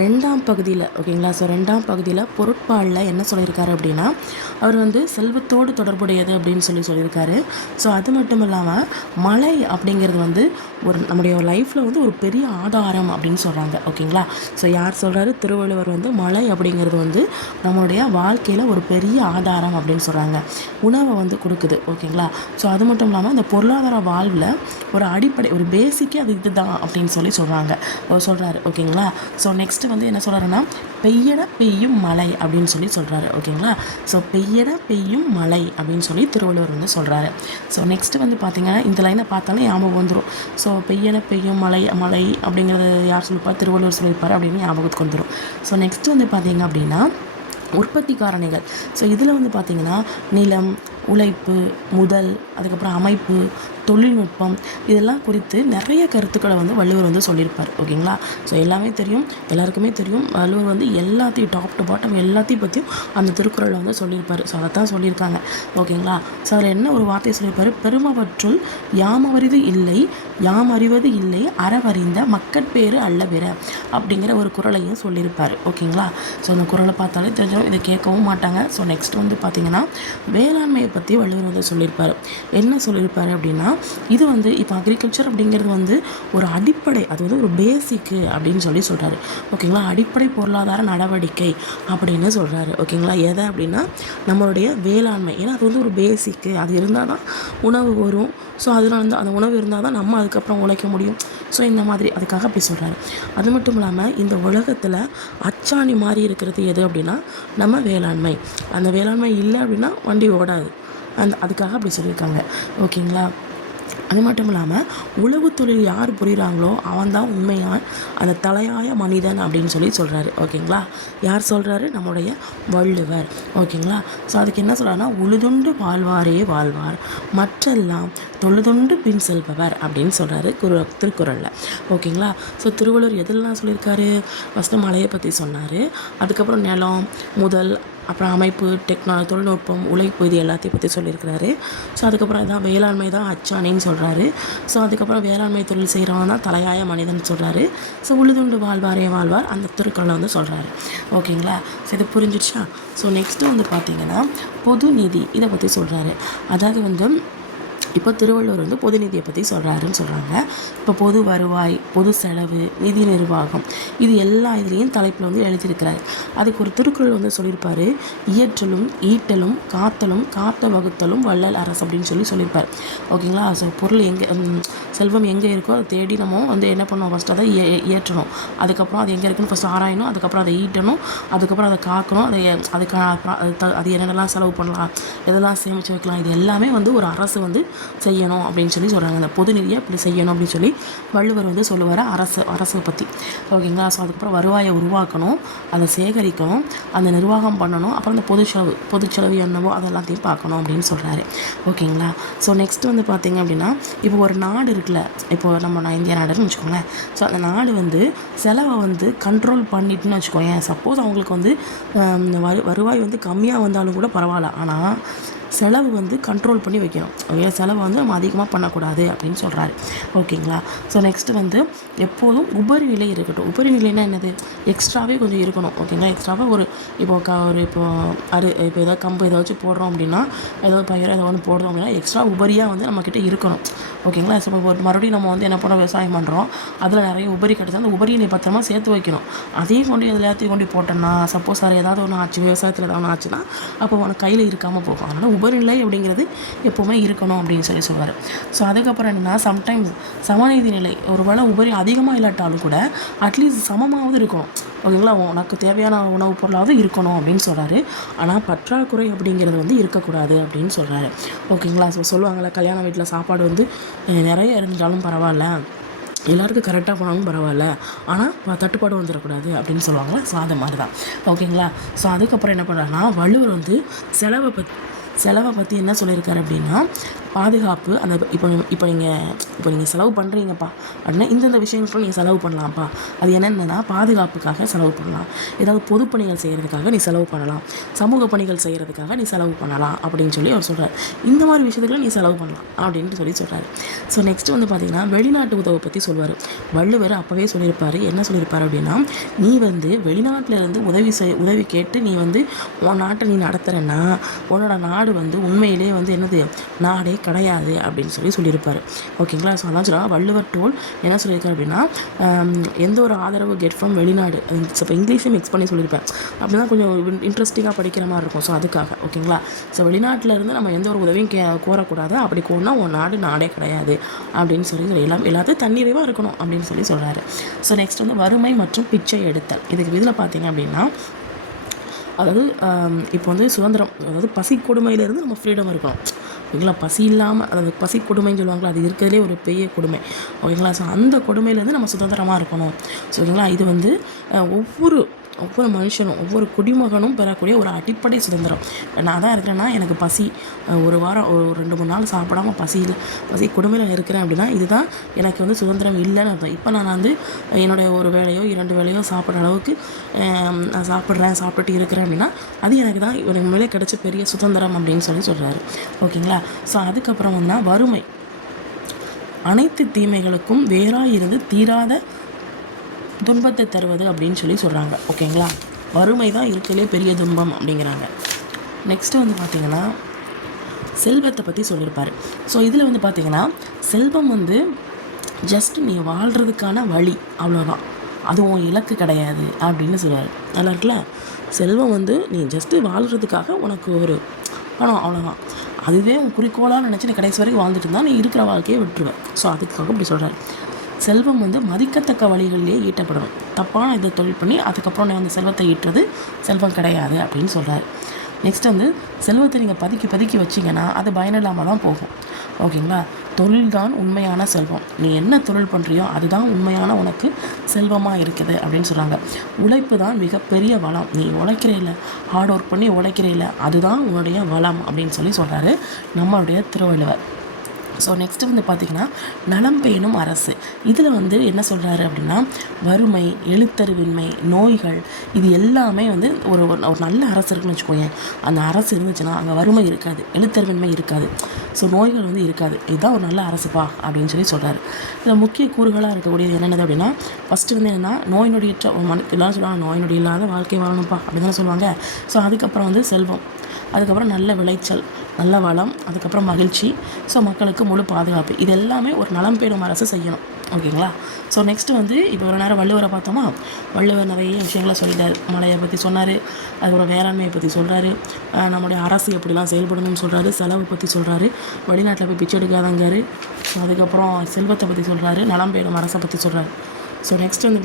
2ஆம் பகுதியில், ஓகேங்களா, ஸோ 2ஆம் பகுதியில் பொருட்பாலில் என்ன சொல்லியிருக்காரு அப்படின்னா அவர் வந்து செல்வத்தோடு தொடர்புடையது அப்படின்னு சொல்லியிருக்காரு. ஸோ அது மட்டும் இல்லாமல் மழை அப்படிங்கிறது வந்து நம்முடைய லைஃப்பில் வந்து ஒரு பெரிய ஆதாரம் அப்படின்னு சொல்கிறாங்க. ஓகேங்களா. ஸோ யார் சொல்கிறாரு, திருவள்ளுவர் வந்து மழை அப்படிங்கிறது வந்து நம்மளுடைய வாழ்க்கையில் ஒரு பெரிய ஆதாரம் அப்படின்னு சொல்கிறாங்க. உணவை வந்து கொடுக்குது. ஓகேங்களா. ஸோ அது மட்டும் இல்லாமல் இந்த பொருளாதார வாழ்வில் ஒரு அடிப்படை, ஒரு பேசிக்கே அது இதுதான் அப்படின்னு சொல்கிறாரு. ஓகேங்களா. ஸோ நெக்ஸ்ட்டு வந்து என்ன சொல்கிறாருன்னா பெய்யட பெய்யும் மழை அப்படின்னு சொல்கிறாரு. ஓகேங்களா. ஸோ பெய்யட பெய்யும் மழை அப்படின்னு சொல்லி திருவள்ளுவர் வந்து சொல்கிறாரு. ஸோ நெக்ஸ்ட்டு வந்து பார்த்திங்கன்னா இந்த லைனை பார்த்தாலே ஞாபகம் வந்துடும். ஸோ பெய்யட பெய்யும் மழை அப்படிங்கிறது யார் சொல்லியிருப்பார், திருவள்ளுவர் சொல்லியிருப்பார் அப்படின்னு ஞாபகத்துக்கு வந்துடும். ஸோ நெக்ஸ்ட்டு வந்து பார்த்திங்க அப்படின்னா உற்பத்தி காரணிகள். ஸோ இதில் வந்து பார்த்திங்கன்னா நிலம், உழைப்பு, முதல், அதுக்கப்புறம் அமைப்பு, தொழில்நுட்பம், இதெல்லாம் குறித்து நிறைய கருத்துக்களை வந்து வள்ளுவர் வந்து சொல்லியிருப்பார். ஓகேங்களா. ஸோ எல்லாருக்குமே தெரியும் வள்ளுவர் வந்து எல்லாத்தையும் டாப் டு பாட்டம் எல்லாத்தையும் பற்றியும் அந்த திருக்குறளில் வந்து சொல்லியிருப்பார். ஸோ அதை தான் சொல்லியிருக்காங்க. ஓகேங்களா. ஸோ அதில் என்ன ஒரு வார்த்தையை சொல்லியிருப்பார், பெருமவற்றுள் யாமறிவது இல்லை, யாம் அறிவது இல்லை, அறவறிந்த மக்கட்பேறு அல்ல பிற அப்படிங்கிற ஒரு குறளையும் சொல்லியிருப்பார். ஓகேங்களா. ஸோ அந்த குறளை பார்த்தாலே தெரிஞ்சிடும், இதை கேட்கவும் மாட்டாங்க. ஸோ நெக்ஸ்ட் வந்து பார்த்திங்கன்னா வேளாண்மையை பற்றி வள்ளுவர் வந்து சொல்லியிருப்பார். என்ன சொல்லியிருப்பார் அப்படின்னா இது வந்து இப்போ அக்ரிகல்ச்சர் அப்படிங்கிறது வந்து ஒரு அடிப்படை, அது வந்து ஒரு பேசிக்கு அப்படின்னு சொல்கிறாரு. ஓகேங்களா. அடிப்படை பொருளாதார நடவடிக்கை அப்படின்னு சொல்கிறாரு. ஓகேங்களா. எதை அப்படின்னா நம்மளுடைய வேளாண்மை. ஏன்னா அது வந்து ஒரு பேசிக்கு, அது இருந்தால் தான் உணவு வரும். ஸோ அதனால வந்து அந்த உணவு இருந்தால் தான் நம்ம அதுக்கப்புறம் உழைக்க முடியும். ஸோ இந்த மாதிரி அதுக்காக அப்படி சொல்கிறாரு. அது மட்டும் இல்லாமல் இந்த உலகத்தில் அச்சாணி மாதிரி இருக்கிறது எது அப்படின்னா நம்ம வேளாண்மை. அந்த வேளாண்மை இல்லை அப்படின்னா வண்டி ஓடாது. அதுக்காக அப்படி சொல்லியிருக்காங்க. ஓகேங்களா. அது மட்டும் இல்லாமல் உழவு தொழில் யார் புரிகிறாங்களோ அவன் தான் உண்மையான அந்த தலையாய மனிதன் அப்படின்னு சொல்கிறாரு. ஓகேங்களா. யார் சொல்கிறாரு, நம்முடைய வள்ளுவர். ஓகேங்களா. ஸோ அதுக்கு என்ன சொல்கிறாருன்னா உழுதுண்டு வாழ்வாரே வாழ்வார், மற்றெல்லாம் தொழுதுண்டு பின் செல்பவர் அப்படின்னு சொல்கிறாரு திருக்குறளில். ஓகேங்களா. ஸோ திருவள்ளுவர் எதெல்லாம் சொல்லியிருக்காரு, ஃபஸ்ட்டு மலையை பற்றி சொன்னார், அதுக்கப்புறம் நிலம், முதல், அப்புறம் அமைப்பு, தொழில்நுட்பம், உழைப்பு, இது எல்லாத்தையும் பற்றி சொல்லியிருக்கிறாரு. ஸோ அதுக்கப்புறம் இதான் வேளாண்மை தான் அச்சாணின்னு சொல்கிறாரு. ஸோ அதுக்கப்புறம் வேளாண்மை தொழில் செய்கிறவன் தான் தலையாய மனிதன் சொல்கிறாரு. ஸோ உழுதுண்டு வாழ்வாரே வாழ்வார் அந்த திருக்குறளை வந்து சொல்கிறாரு. ஓகேங்களா. ஸோ இது புரிஞ்சிடுச்சா. ஸோ நெக்ஸ்ட்டு வந்து பார்த்திங்கன்னா பொது நிதி, இதை பற்றி சொல்கிறாரு. அதாவது வந்து இப்போ திருவள்ளுவர் வந்து பொது நிதியை பற்றி சொல்கிறாருன்னு சொல்கிறாங்க. இப்போ பொது வருவாய், பொது செலவு, நிதி நிர்வாகம், இது எல்லா இதுலேயும் தலைப்பில் வந்து எழுதியிருக்கிறார். அதுக்கு ஒரு திருக்குறள் வந்து சொல்லியிருப்பார், இயற்றலும் ஈட்டலும் காத்தலும் காத்த வகுத்தலும் வள்ளல் அரசு அப்படின்னு சொல்லியிருப்பார். ஓகேங்களா. ஸோ பொருள் எங்கே, செல்வம் எங்கே இருக்கோ அதை தேடி நம்ம வந்து என்ன பண்ணுவோம், ஃபஸ்ட்டு அதை ஏற்றணும், அதுக்கப்புறம் அது எங்கே இருக்குன்னு ஃபஸ்ட்டு ஆராயணும், அதுக்கப்புறம் அதை ஈட்டணும், அதுக்கப்புறம் அதை காக்கணும், அது என்னென்னலாம் செலவு பண்ணலாம், எதெல்லாம் சேமித்து வைக்கலாம், இது எல்லாமே வந்து ஒரு அரசு வந்து செய்யணும் அப்படின்னு சொல்கிறாங்க. அந்த பொது நிதியை இப்படி செய்யணும் அப்படின்னு சொல்லி வள்ளுவர் வந்து சொல்லுவார் அரசை பற்றி. ஓகேங்களா. ஸோ அதுக்கப்புறம் வருவாயை உருவாக்கணும், அதை சேகரிக்கணும், அந்த நிர்வாகம் பண்ணணும், அப்புறம் அந்த பொது செலவு என்னவோ அதெல்லாத்தையும் பார்க்கணும் அப்படின்னு சொல்கிறாரு. ஓகேங்களா. ஸோ நெக்ஸ்ட் வந்து பார்த்திங்க அப்படின்னா இப்போ ஒரு நாடு இருக்குல்ல, இப்போ நம்ம இந்தியா நாடுன்னு வச்சுக்கோங்களேன். ஸோ அந்த நாடு வந்து செலவை வந்து கண்ட்ரோல் பண்ணிட்டுன்னு வச்சுக்கோங்க. சப்போஸ் அவங்களுக்கு வந்து வருவாய் வந்து கம்மியாக வந்தாலும் கூட பரவாயில்ல, ஆனால் செலவு வந்து கண்ட்ரோல் பண்ணி வைக்கணும். ஓகே. செலவை வந்து நம்ம அதிகமாக பண்ணக்கூடாது அப்படின்னு சொல்கிறாரு. ஓகேங்களா. ஸோ நெக்ஸ்ட்டு வந்து எப்போதும் உபரி நிலை இருக்கட்டும். உபரி நிலைன்னா என்னது, எக்ஸ்ட்ராவே கொஞ்சம் இருக்கணும். ஓகேங்களா. எக்ஸ்ட்ராவாக இப்போ ஏதாவது கம்பு ஏதாச்சும் போடுறோம் அப்படின்னா, ஏதாவது பயிர் ஏதோ ஒன்று போடுறோம் அப்படின்னா எக்ஸ்ட்ரா உபரியாக வந்து நம்மக்கிட்ட இருக்கணும். ஓகேங்களா. ஸோ இப்போ மறுபடியும் நம்ம வந்து என்ன பண்ணுறோம், விவசாயம் பண்ணுறோம், அதில் நிறைய உபரி கிடச்சா அந்த உபரியை நீ பத்திரமா சேர்த்து வைக்கணும். அதையும் கொண்டு எல்லாத்தையும் கொண்டு போட்டோன்னா சப்போஸ் அது ஏதாவது ஒன்று ஆச்சு, விவசாயத்தில் ஏதாவது ஒன்று ஆச்சுன்னா அப்போ உனக்கு கையில் இருக்காமல் போகும். அதனால் உபரிநிலை அப்படிங்கிறது எப்போவுமே இருக்கணும் அப்படின்னு சொல்லுவார். ஸோ அதுக்கப்புறம் என்னென்னா, சம்டைம்ஸ் சமநீதி நிலை ஒரு வேளை உபரி அதிகமாக இல்லாட்டாலும் கூட அட்லீஸ்ட் சமமாவது இருக்கணும். ஓகேங்களா. உனக்கு தேவையான உணவுப் பொருளாவது இருக்கணும் அப்படின்னு சொல்கிறாரு. ஆனால் பற்றாக்குறை அப்படிங்கிறது வந்து இருக்கக்கூடாது அப்படின்னு சொல்கிறாரு. ஓகேங்களா. ஸோ சொல்லுவாங்கள்ல, கல்யாண வீட்டில் சாப்பாடு வந்து நிறைய இருந்தாலும் பரவாயில்ல, எல்லாருக்கும் கரெக்டாக போனாலும் பரவாயில்ல, ஆனால் தட்டுப்பாடு வந்துடக்கூடாது அப்படின்னு சொல்லுவாங்களே. ஸோ அது மாதிரி தான். ஓகேங்களா. ஸோ அதுக்கப்புறம் என்ன பண்ணுறாருன்னா, வள்ளுவர் வந்து செலவை பற்றி என்ன சொல்லியிருக்காரு அப்படின்னா, பாதுகாப்பு அந்த இப்போ நீங்கள் செலவு பண்ணுறீங்கப்பா அப்படின்னா இந்தந்த விஷயங்களுக்கும் நீங்கள் செலவு பண்ணலாம்ப்பா. அது என்னென்னா பாதுகாப்புக்காக செலவு பண்ணலாம், ஏதாவது பொதுப்பணிகள் செய்கிறதுக்காக நீ செலவு பண்ணலாம், சமூக பணிகள் செய்கிறதுக்காக நீ செலவு பண்ணலாம் அப்படின்னு சொல்லி அவர் சொல்கிறார். இந்த மாதிரி விஷயத்துக்குள்ள நீ செலவு பண்ணலாம் அப்படின்ட்டு சொல்கிறாரு. ஸோ நெக்ஸ்ட் வந்து பார்த்திங்கன்னா, வெளிநாட்டு உதவை பற்றி சொல்லுவார். வள்ளுவர் அப்போவே சொல்லியிருப்பார். என்ன சொல்லியிருப்பார் அப்படின்னா, நீ வந்து வெளிநாட்டில் இருந்து உதவி கேட்டு நீ வந்து உன் நாட்டை நீ நடத்துகிறன்னா உன்னோட நாடு வந்து உண்மையிலே வந்து என்னது, நாடே கிடையாது அப்படின்னு சொல்லியிருப்பார். ஓகேங்களா. ஸோ அதான் சொல்லலாம், வள்ளுவர் டோல் என்ன சொல்லியிருக்காரு அப்படின்னா, எந்த ஒரு ஆதரவு கெட் ஃப்ரம் வெளிநாடு. இப்போ இங்கிலீஷும் மிக்ஸ் பண்ணி சொல்லியிருப்பேன். அப்படின்னா கொஞ்சம் இன்ட்ரெஸ்டிங்காக படிக்கிற மாதிரி இருக்கும். ஸோ அதுக்காக. ஓகேங்களா. ஸோ வெளிநாட்டில் இருந்து நம்ம எந்த ஒரு உதவியும் கோரக்கூடாது. அப்படி கோரினா உன் நாடே கிடையாது அப்படின்னு சொல்லி எல்லாத்தையும் தன்னிறைவாக இருக்கணும் அப்படின்னு சொல்கிறாரு. ஸோ நெக்ஸ்ட் வந்து வறுமை மற்றும் பிச்சை எடுத்தல். இதுக்கு இதில் பார்த்தீங்க அப்படின்னா, அதாவது இப்போ வந்து சுதந்திரம், அதாவது பசி கொடுமையிலேருந்து நம்ம ஃப்ரீடம் இருக்கணும். ஓகேங்களா. பசி இல்லாமல், அதாவது பசி கொடுமைன்னு சொல்லுவாங்களா, அது இருக்கிறதுலே ஒரு பெரிய கொடுமை. ஓகேங்களா. ஸோ அந்த கொடுமையிலேருந்து நம்ம சுதந்திரமாக இருக்கணும். ஸோ ஓகேங்களா. இது வந்து ஒவ்வொரு மனுஷனும் ஒவ்வொரு குடிமகனும் பெறக்கூடிய ஒரு அடிப்படை சுதந்திரம். நான் தான் இருக்கிறேன்னா எனக்கு பசி, ஒரு வாரம் ஒரு 2-3 நாள் சாப்பிடாமல் பசி கொடுமையில் இருக்கிறேன் அப்படின்னா இதுதான் எனக்கு வந்து சுதந்திரம் இல்லைன்னு அர்த்தம். இப்போ நான் வந்து என்னுடைய ஒரு வேலையோ 2 வேலையோ சாப்பிட்ற அளவுக்கு நான் சாப்பிட்டுட்டு இருக்கிறேன் அப்படின்னா அது எனக்கு தான் எனக்கு மேலே கிடைச்ச பெரிய சுதந்திரம் அப்படின்னு சொல்கிறாரு. ஓகேங்களா. ஸோ அதுக்கப்புறம் வந்து வறுமை அனைத்து தீமைகளுக்கும் வேறாக இருந்து தீராத துன்பத்தை தருவது அப்படின்னு சொல்கிறாங்க. ஓகேங்களா. வறுமை தான் இருக்கிறதுலே பெரிய துன்பம் அப்படிங்கிறாங்க. நெக்ஸ்ட்டு வந்து பார்த்திங்கன்னா, செல்வத்தை பற்றி சொல்லியிருப்பார். ஸோ இதில் வந்து பார்த்திங்கன்னா, செல்வம் வந்து ஜஸ்ட் நீ வாழ்கிறதுக்கான வழி, அவ்வளோதான், அதுவும் இலக்கு கிடையாது அப்படின்னு சொல்லுவார். நல்லா இருக்குல்ல. செல்வம் வந்து நீ ஜஸ்ட்டு வாழ்கிறதுக்காக உனக்கு ஒரு பணம், அவ்வளோதான், அதுவே உன் குறிக்கோளாக நினச்சி நீ கடைசி வரைக்கும் வாழ்ந்துட்டு இருந்தால் நீ இருக்கிற வாழ்க்கையை விட்டுருவேன். ஸோ அதுக்காக இப்படி சொல்கிறார். செல்வம் வந்து மதிக்கத்தக்க வழிகளிலே ஈட்டப்படணும். தப்பான இதை தொழில் பண்ணி அதுக்கப்புறம் நீ வந்து செல்வத்தை ஈட்டுறது செல்வம் கிடையாது அப்படின்னு சொல்கிறார். நெக்ஸ்ட் வந்து செல்வத்தை நீங்கள் பதுக்கி வச்சிங்கன்னா அது பயனில்லாமல் தான் போகும். ஓகேங்களா. தொழில் தான் உண்மையான செல்வம். நீ என்ன தொழில் பண்ணுறியோ அதுதான் உண்மையான உனக்கு செல்வமாக இருக்குது அப்படின்னு சொல்கிறாங்க. உழைப்பு தான் மிகப்பெரிய வளம். நீ உழைக்கிறீல்ல, ஹார்ட் ஒர்க் பண்ணி உழைக்கிறீல்ல, அதுதான் உன்னுடைய வளம் அப்படின்னு சொல்கிறாரு நம்மளுடைய திருவள்ளுவர். ஸோ நெக்ஸ்ட்டு வந்து பார்த்திங்கன்னா, நலம் பேணும் அரசு. இதில் வந்து என்ன சொல்கிறாரு அப்படின்னா, வறுமை, எழுத்தறிவின்மை, நோய்கள், இது எல்லாமே வந்து ஒரு நல்ல அரசு இருக்குன்னு வச்சுக்கோங்க. அந்த அரசு இருந்துச்சுன்னா அங்கே வறுமை இருக்காது, எழுத்தறிவின்மை இருக்காது, ஸோ நோய்கள் வந்து இருக்காது. இதுதான் ஒரு நல்ல அரசுப்பா அப்படின்னு சொல்கிறாரு. இதில் முக்கிய கூறுகளாக இருக்கக்கூடியது என்னென்னது அப்படின்னா, ஃபஸ்ட்டு வந்து என்னென்னா, நோய் நொடியற்ற எல்லாம் சொல்லுவாங்க, நோய் நொடி இல்லாத வாழ்க்கை வாழணும்ப்பா அப்படி தானே சொல்லுவாங்க. ஸோ அதுக்கப்புறம் வந்து செல்வம், அதுக்கப்புறம் நல்ல விளைச்சல், நல்ல வளம், அதுக்கப்புறம் மகிழ்ச்சி, ஸோ மக்களுக்கு முழு பாதுகாப்பு, இது எல்லாமே ஒரு நலம் பேணும் அரசு செய்யணும். ஓகேங்களா. ஸோ நெக்ஸ்ட்டு வந்து இப்போ ஒரு நேரம் வள்ளுவரை பார்த்தோமா, வள்ளுவர் நிறைய விஷயங்களை சொல்லிட்டார். மழையை பற்றி சொன்னார், அதுக்கப்புறம் வேளாண்மையை பற்றி சொல்கிறாரு, நம்முடைய அரசு எப்படிலாம் செயல்படணும்னு சொல்கிறாரு, செலவு பற்றி சொல்கிறாரு, வெளிநாட்டில் போய் பிச்சை எடுக்காதங்காரு, அதுக்கப்புறம் செல்வத்தை பற்றி சொல்கிறாரு, நலம் பேணும் அரசை பற்றி சொல்கிறாரு. ஸோ நெக்ஸ்ட் வந்து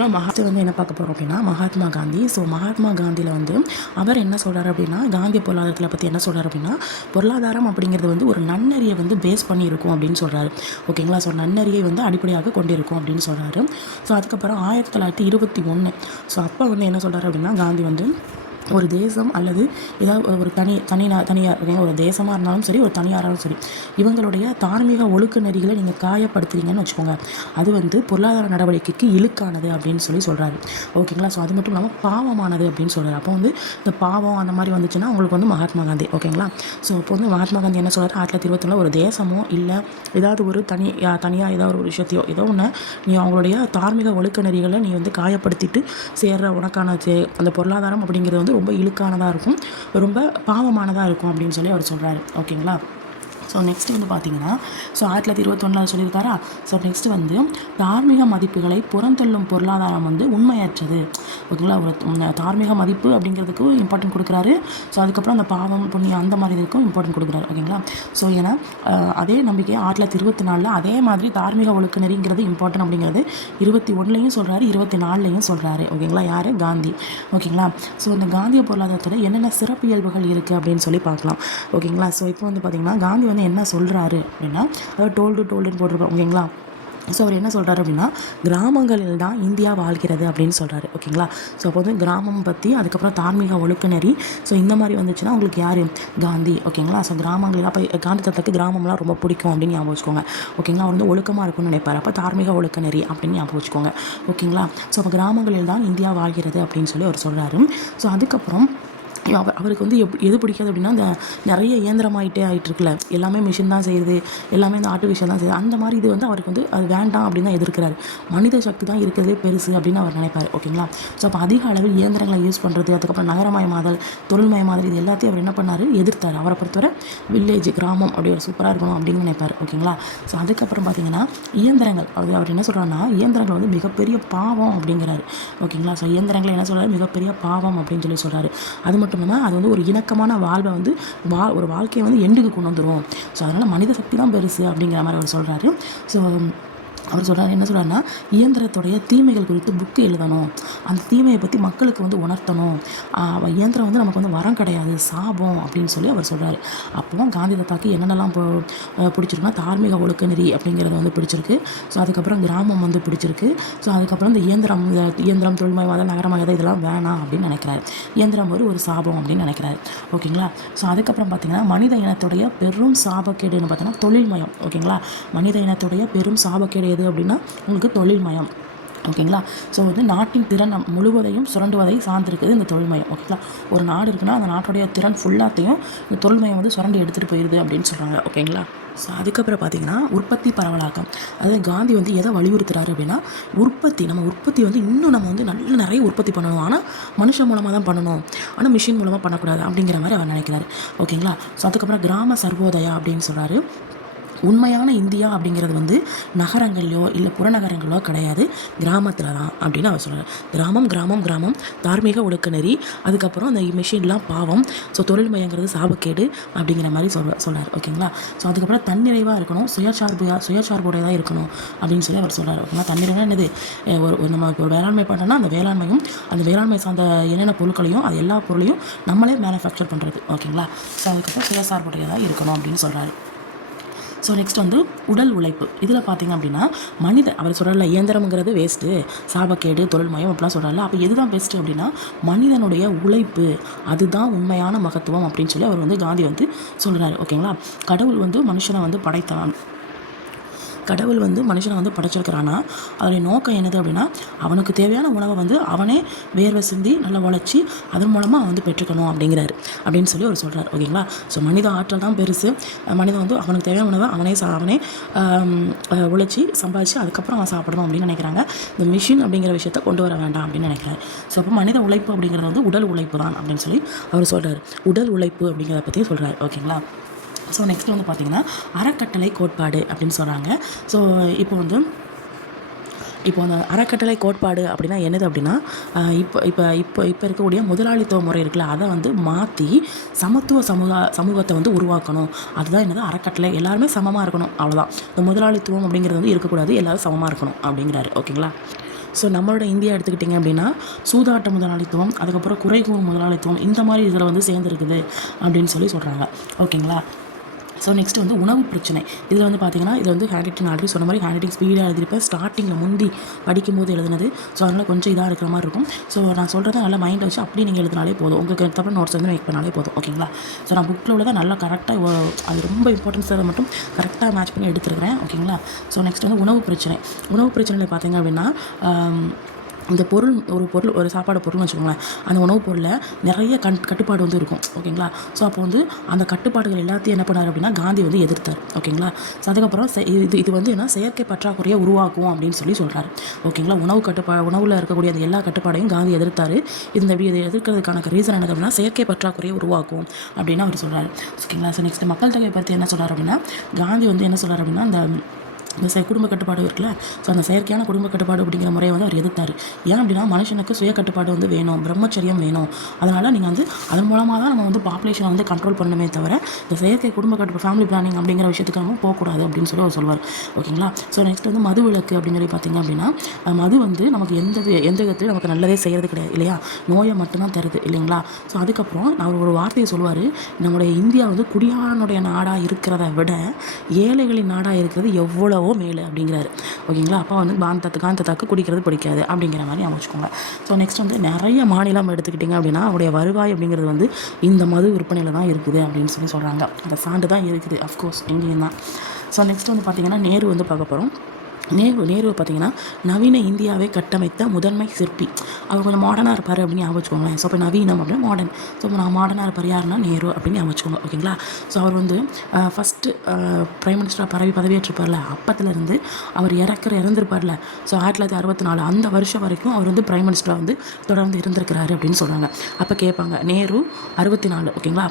என்ன பார்க்க போகிறோம் அப்படின்னா, மகாத்மா காந்தி. ஸோ மகாத்மா காந்தியில் வந்து அவர் என்ன சொல்கிறார் அப்படின்னா, காந்திய பொருளாதாரத்தில் பற்றி என்ன சொல்கிறார் அப்படின்னா, பொருளாதாரம் அப்படிங்கிறது வந்து ஒரு நன்னறியை வந்து பேஸ் பண்ணியிருக்கும் அப்படின்னு சொல்கிறாரு. ஓகேங்களா. ஸோ நன்னறியை வந்து அடிப்படையாக கொண்டிருக்கும் அப்படின்னு சொல்கிறாரு. ஸோ அதுக்கப்புறம் 1921, ஸோ அப்போ வந்து என்ன சொல்கிறாரு அப்படின்னா, காந்தி வந்து ஒரு தேசம் அல்லது ஏதாவது ஒரு தனியார் ஒரு தேசமாக இருந்தாலும் சரி, ஒரு தனியாராலும் சரி, இவங்களுடைய தார்மீக ஒழுக்க நெறிகளை நீங்கள் காயப்படுத்துறீங்கன்னு வச்சுக்கோங்க, அது வந்து பொருளாதார நடவடிக்கைக்கு இழுக்கானது அப்படின்னு சொல்கிறாரு. ஓகேங்களா. ஸோ அது மட்டும் இல்லாமல் பாவமானது அப்படின்னு சொல்கிறார். அப்போ வந்து இந்த பாவம் அந்த மாதிரி வந்துச்சுன்னா உங்களுக்கு வந்து மகாத்மா காந்தி. ஓகேங்களா. ஸோ இப்போ வந்து மகாத்மா காந்தி என்ன சொல்கிறார், 1921 ஒரு தேசமோ இல்லை ஏதாவது ஒரு தனியாக ஏதாவது ஒரு விஷயத்தையோ ஏதோ ஒன்று நீ அவங்களுடைய தார்மீக ஒழுக்க நெறிகளை நீ வந்து காயப்படுத்திட்டு சேர்ற உனக்கான அந்த பொருளாதாரம் அப்படிங்கிறது வந்து ரொம்ப இழுக்கானதாக இருக்கும், ரொம்ப பாவமானதாக இருக்கும் அப்படின்னு அவர் சொல்கிறாரு. ஓகேங்களா. ஸோ நெக்ஸ்ட் வந்து பார்த்தீங்கன்னா, ஸோ 1921 சொல்லியிருக்காரா. ஸோ நெக்ஸ்ட் வந்து தார்மீக மதிப்புகளை புறந்தள்ளும் பொருளாதாரம் வந்து உண்மையற்றது. ஓகேங்களா, ஒரு தார்மீக மதிப்பு அப்படிங்கிறதுக்கு இம்பார்ட்டன்ட் கொடுக்குறாரு. ஸோ அதுக்கப்புறம் அந்த பாவம் புண்ணியம் அந்த மாதிரி இதுக்கும் இம்பார்ட்டன்ட் கொடுக்குறாரு. ஓகேங்களா, ஸோ ஏன்னா அதே நம்பிக்கையை 1924 அதே மாதிரி தார்மீக ஒழுக்க நெறிங்கிறது இம்பார்ட்டன்ட் அப்படிங்கிறது 21லையும் சொல்கிறாரு, 24லையும் சொல்கிறாரு. ஓகேங்களா, யார்? காந்தி. ஓகேங்களா, ஸோ இந்த காந்திய பொருளாதாரத்தில் என்னென்ன சிறப்பியல்புகள் இருக்குது அப்படின்னு சொல்லி பார்க்கலாம். ஓகேங்களா, ஸோ இப்போ வந்து பார்த்திங்கன்னா காந்தி வந்து என்ன சொல்கிறாரு அப்படின்னா, அதாவது டோல்டுன்னு போட்டிருக்கோம். ஓகேங்களா, ஸோ அவர் என்ன சொல்கிறாரு அப்படின்னா, கிராமங்களில் தான் இந்தியா வாழ்கிறது அப்படின்னு சொல்கிறாரு. ஓகேங்களா, ஸோ அப்போ வந்து கிராமம் பற்றி, அதுக்கப்புறம் தார்மீக ஒழுக்க நெறி, ஸோ இந்த மாதிரி வந்துச்சுன்னா உங்களுக்கு யார்? காந்தி. ஓகேங்களா, ஸோ கிராமங்களில் அப்போ காந்தி தத்துக்கு கிராமம்லாம் ரொம்ப பிடிக்கும் அப்படின்னு ஞாபகம் வச்சுக்கோங்க. ஓகேங்களா, அவர் வந்து ஒழுக்கமாக இருக்கும்னு நினைப்பார். அப்போ தார்மீக ஒழுக்க நெறி அப்படின்னு ஞாபகம் வச்சுக்கோங்க. ஓகேங்களா, ஸோ அப்போ கிராமங்களில் தான் இந்தியா வாழ்கிறது அப்படின்னு சொல்லி அவர் சொல்கிறாரு. ஸோ அதுக்கப்புறம் அவருக்கு வந்து எது பிடிக்காது அப்படின்னா, இந்த நிறைய இயந்திரமாயிட்டே ஆகிட்டுருக்குல்ல, எல்லாமே மிஷின் தான் செய்யுது, எல்லாமே இந்த ஆர்டிஃபிஷியல் தான் செய்யுது, அந்த மாதிரி இது வந்து அவருக்கு வந்து அது வேண்டாம் அப்படின்னு தான் எதிர்க்கிறாரு. மனித சக்தி தான் இருக்கிறதே பெருசு அப்படின்னு அவர் நினைப்பார். ஓகேங்களா, ஸோ அப்போ அதிக அளவில் இயந்திரங்களை யூஸ் பண்ணுறது, அதுக்கப்புறம் நகரமயமாதல், தொழில்மயமாதல், இது எல்லாத்தையும் அவர் என்ன பண்ணார்? எதிர்த்தார். அவரை பொறுத்தவரை வில்லேஜ், கிராமம் அப்படி ஒரு சூப்பராக இருக்கணும் அப்படின்னு நினைப்பார். ஓகேங்களா, ஸோ அதுக்கப்புறம் பார்த்தீங்கன்னா இயந்திரங்கள், அவர் என்ன சொல்கிறாருன்னா, இயந்திரங்கள் வந்து மிகப்பெரிய பாவம் அப்படிங்கிறாரு. ஓகேங்களா, ஸோ இயந்திரங்களை என்ன சொல்கிறாரு? மிகப்பெரிய பாவம் அப்படின்னு சொல்லி சொல்கிறாரு. அது மட்டும் இல்லாமல் அது வந்து ஒரு இணக்கமான வாழ்வை வந்து ஒரு வாழ்க்கையை வந்து எண்டுக்கு கொண்டு வந்துடும். ஸோ அதனால் மனித சக்தி தான் பெருசு அப்படிங்கிற மாதிரி அவர் சொல்கிறாரு. ஸோ அவர் சொல்கிறார், என்ன சொல்கிறாருன்னா, இயந்திரத்துடைய தீமைகள் குறித்து புக்கு எழுதணும், அந்த தீமையை பற்றி மக்களுக்கு வந்து உணர்த்தணும், இயந்திரம் வந்து நமக்கு வந்து வரம் கிடையாது, சாபம் அப்படின்னு சொல்லி அவர் சொல்கிறார். அப்போ காந்தி தாத்தாக்கு என்னென்னலாம் பிடிச்சிருக்குன்னா, தார்மீக ஒழுக்க நெறி அப்படிங்கிறது வந்து பிடிச்சிருக்கு. ஸோ அதுக்கப்புறம் கிராமம் வந்து பிடிச்சிருக்கு. ஸோ அதுக்கப்புறம் இந்த இயந்திரம் தொழில்மயவாதம், நகரமயவாதம் இதெல்லாம் வேணாம் அப்படின்னு நினைக்கிறாரு. இயந்திரம் ஒரு சாபம் அப்படின்னு நினைக்கிறாரு. ஓகேங்களா, ஸோ அதுக்கப்புறம் பார்த்திங்கன்னா மனித இனத்துடைய பெரும் சாபக்கேடுன்னு பார்த்தீங்கன்னா தொழில்மயம். ஓகேங்களா, மனித இனத்துடைய பெரும் சாபக்கேடு எது அப்படின்னா உங்களுக்கு தொழில்மயம். ஓகேங்களா, ஸோ வந்து நாட்டின் திறன் முழுவதையும் சுரண்டுவதை சார்ந்திருக்குது இந்த தொழில்மயம். ஓகேங்களா, ஒரு நாடு இருக்குன்னா அந்த நாட்டுடைய திறன் ஃபுல்லாத்தையும் இந்த தொழில்மயம் வந்து சுரண்டி எடுத்துகிட்டு போயிடுது அப்படின்னு சொல்கிறாங்க. ஓகேங்களா, ஸோ அதுக்கப்புறம் பார்த்திங்கன்னா உற்பத்தி பரவலாக்கம். அதாவது காந்தி வந்து எதை வலியுறுத்துறாரு அப்படின்னா, நம்ம உற்பத்தி வந்து இன்னும் நம்ம வந்து நிறைய உற்பத்தி பண்ணணும், ஆனால் மனுஷன் மூலமாக தான் பண்ணணும், ஆனால் மிஷின் மூலமாக பண்ணக்கூடாது அப்படிங்கிற மாதிரி அவர் நினைக்கிறாரு. ஓகேங்களா, ஸோ அதுக்கப்புறம் கிராம சர்வோதயா அப்படின்னு சொல்கிறாரு. உண்மையான இந்தியா அப்படிங்கிறது வந்து நகரங்கள்லையோ இல்லை புறநகரங்களோ கிடையாது, கிராமத்தில் தான் அப்படின்னு அவர் சொல்கிறார். கிராமம் தார்மீக ஒழுக்க நெறி, அதுக்கப்புறம் அந்த மிஷின்லாம் பாவம், ஸோ தொழில்மயங்கிறது சாபக்கேடு அப்படிங்கிற மாதிரி சொல்கிறார். ஓகேங்களா, ஸோ அதுக்கப்புறம் தன்னிறைவாக இருக்கணும், சுயசார்புடையதாக இருக்கணும் அப்படின்னு சொல்லி அவர் சொல்கிறார். ஓகேங்களா, தன்னிறைவாக என்னது? நம்ம ஒரு வேளாண்மை பண்ணோன்னா அந்த வேளாண்மை சார்ந்த என்னென்ன பொருட்களையும் அது எல்லா பொருளையும் நம்மளே மேனுஃபேக்சர் பண்ணுறது. ஓகேங்களா, ஸோ அதுக்கப்புறம் சுயசார்புடையதாக இருக்கணும் அப்படின்னு சொல்கிறாரு. ஸோ நெக்ஸ்ட் வந்து உடல் உழைப்பு. இதில் பார்த்திங்க அப்படின்னா அவர் சொல்கிறல இயந்திரம்ங்கிறது வேஸ்ட்டு, சாபக்கேடு, தொழில்மயம் அப்படிலாம் சொல்கிறாரு. அப்போ எதுதான் பெஸ்ட்டு அப்படின்னா மனிதனுடைய உழைப்பு, அதுதான் உண்மையான மகத்துவம் அப்படின்னு சொல்லி அவர் வந்து காந்தி வந்து சொல்கிறாரு. ஓகேங்களா, கடவுள் வந்து மனுஷனை வந்து படைச்சிருக்கிறான்னா அதோடைய நோக்கம் என்னது அப்படின்னா, அவனுக்கு தேவையான உணவை வந்து அவனே வேர்வை சிந்தி நல்லா உழைச்சி அதன் மூலமாக அவன் வந்து பெற்றுக்கணும் அப்படின்னு சொல்லி அவர் சொல்கிறார். ஓகேங்களா, ஸோ மனித ஆற்றல் தான் பெருசு. மனிதன் வந்து அவனுக்கு தேவையான உணவை அவனே உழைச்சி சம்பாதிச்சு அதுக்கப்புறம் அவன் சாப்பிடணும் அப்படின்னு நினைக்கிறாங்க. இந்த மிஷின் அப்படிங்கிற விஷயத்த கொண்டு வர வேண்டாம் அப்படின்னு நினைக்கிறாரு. ஸோ அப்போ மனித உழைப்பு அப்படிங்கிறது வந்து உடல் உழைப்பு தான் அப்படின்னு சொல்லி அவர் சொல்கிறார். உடல் உழைப்பு அப்படிங்கிறத பற்றி சொல்கிறார். ஓகேங்களா, ஸோ நெக்ஸ்ட் வந்து பார்த்திங்கன்னா அறக்கட்டளை கோட்பாடு அப்படின்னு சொல்கிறாங்க. ஸோ இப்போ அந்த அறக்கட்டளை கோட்பாடு அப்படின்னா என்னது அப்படின்னா, இப்போ இருக்கக்கூடிய முதலாளித்துவ முறை இருக்குல்ல, அதை வந்து மாற்றி சமத்துவ சமூகத்தை வந்து உருவாக்கணும். அதுதான் என்னது? அறக்கட்டளை. எல்லாருமே சமமாக இருக்கணும், அவ்வளோதான். இந்த முதலாளித்துவம் அப்படிங்கிறது வந்து இருக்கக்கூடாது, எல்லோரும் சமமாக இருக்கணும் அப்படிங்கிறாரு. ஓகேங்களா, ஸோ நம்மளோட இந்தியா எடுத்துக்கிட்டிங்க அப்படின்னா சூதாட்ட முதலாளித்துவம், அதுக்கப்புறம் குறைகூறும் முதலாளித்துவம், இந்த மாதிரி இதில் வந்து சேர்ந்துருக்குது அப்படின்னு சொல்லி சொல்கிறாங்க. ஓகேங்களா, ஸோ நெக்ஸ்ட் வந்து உணவு பிரச்சனை. இதில் வந்து பார்த்திங்கன்னா இது வந்து ஹேண்ட் ரைட்டிங் ஆல்ரெடி சொன்ன மாதிரி ஹேண்ட் ரைட்டிங் ஸ்பீடாக எழுதிருப்பேன், ஸ்டார்டிங்கில் முந்தி படிக்கும்போது எழுதுனது. ஸோ அதனால் கொஞ்சம் இதாக இருக்கிற மாதிரி இருக்கும். ஸோ நான் சொல்கிறத நல்லா மைண்டில் வச்சு அப்படியே நீங்கள் எழுதினாலே போதும், உங்களுக்கு தப்பு நோட்ஸ் வந்து மேக் பண்ணாலே போதும். ஓகேங்களா, ஸோ நான் புக்கில் உள்ளதை நல்லா கரெக்டாக அது ரொம்ப இம்பார்ட்டன்ஸ் அதை மட்டும் கரெக்டாக மேட்ச் பண்ணி எடுத்துருக்கிறேன். ஓகேங்களா, ஸோ நெக்ஸ்ட் வந்து உணவு பிரச்சனையில் பார்த்திங்க அப்படின்னா இந்த பொருள் ஒரு சாப்பாடு பொருள்னு வச்சுக்கோங்களேன், அந்த உணவுப் பொருளில் நிறைய கட்டுப்பாடு வந்து இருக்கும். ஓகேங்களா. ஸோ அப்போ வந்து அந்த கட்டுப்பாடுகள் எல்லாத்தையும் என்ன பண்ணார் அப்படின்னா காந்தி வந்து எதிர்த்தார். ஓகேங்களா. ஸோ அதுக்கப்புறம் இது வந்து என்ன செயற்கை பற்றாக்குறையை உருவாக்கும் அப்படின்னு சொல்கிறாரு. ஓகேங்களா. உணவில் இருக்கக்கூடிய அந்த எல்லா கட்டுப்பாடையும் காந்தி எதிர்த்தார். இதை எதிர்க்கிறதுக்கான ரீசன் என்ன அப்படின்னா செயற்கை பற்றாக்குறையை உருவாக்கும் அப்படின்னு அவர் சொல்கிறார். ஓகேங்களா. ஸோ நெக்ஸ்ட் மக்கள் தொகை பற்றி என்ன சொல்கிறார் அப்படின்னா காந்தி வந்து என்ன சொல்கிறார் அப்படின்னா இந்த குடும்ப கட்டுப்பாடு இருக்குல்ல, ஸோ அந்த செயற்கையான குடும்ப கட்டுப்பாடு அப்படிங்கிற முறையை வந்து அவர் எதிர்த்தார். ஏன் அப்படின்னா மனுஷனுக்கு சுய கட்டுப்பாடு வந்து வேணும், பிரம்மச்சரியம் வேணும். அதனால் நீங்கள் வந்து அதன் மூலமாக தான் நம்ம வந்து பாப்புலேஷனை வந்து கண்ட்ரோல் பண்ணணுமே தவிர இந்த செயற்கை குடும்ப கட்டுப்பாடு ஃபேமிலி பிளானிங் அப்படிங்கிற விஷயத்துக்கு நம்ம போகக்கூடாது அப்படின்னு அவர் சொல்லுவார். ஓகேங்களா. ஸோ நெக்ஸ்ட் வந்து மது விலக்கு அப்படின்னு சொல்லி பார்த்தீங்க அப்படின்னா மது வந்து நமக்கு எந்த விதத்துலையும் நமக்கு நல்லதே செய்கிறது கிடையாது இல்லையா, நோயை மட்டும்தான் தருது இல்லைங்களா. ஸோ அதுக்கப்புறம் அவர் ஒரு வார்த்தையை சொல்லுவார், நம்முடைய இந்தியா வந்து குடியாரனுடைய நாடாக இருக்கிறத விட ஏழைகளின் நாடாக இருக்கிறது எவ்வளோ மேலே அப்படிங்கிறாரு. ஓகேங்களா. அப்போ வந்து காந்தத்தாக்கு குடிக்கிறது பிடிக்காது அப்படிங்கிற மாதிரி அமைச்சுக்கோங்க. ஸோ நெக்ஸ்ட் வந்து நிறைய மாநிலம் எடுத்துக்கிட்டிங்க அப்படின்னா அவருடைய வருவாய் அப்படிங்கிறது வந்து இந்த மது விற்பனையில் தான் இருக்குது அப்படின்னு சொல்கிறாங்க. அந்த சான்று தான் இருக்குது அஃப்கோர்ஸ் எங்கேயும் தான். ஸோ நெக்ஸ்ட் வந்து பார்த்திங்கன்னா நேரு வந்து பார்க்க போகிறோம். நேரு பார்த்திங்கன்னா நவீன இந்தியாவை கட்டமைத்த முதன்மை சிற்பி. அவர் கொஞ்சம் மாடர்னாக இருப்பார் அப்படின்னு ஞாபகம். ஸோ இப்போ நவீனம் அப்படின்னா மாடர்ன். ஸோ நான் மாடர்னாக இருப்பார் யாருன்னா நேரு அப்படின்னு ஞாபகம். ஓகேங்களா. ஸோ அவர் வந்து ஃபஸ்ட்டு பிரைம் மினிஸ்டராக பதவியேற்றிருப்பார்ல, அப்பத்துலேருந்து அவர் இறந்துருப்பார்ல. ஸோ 1964 அந்த வருஷம் வரைக்கும் அவர் வந்து பிரைம் மினிஸ்டராக வந்து தொடர்ந்து இருந்திருக்கிறாரு அப்படின்னு சொல்கிறாங்க. அப்போ கேட்பாங்க நேரு 64. ஓகேங்களா.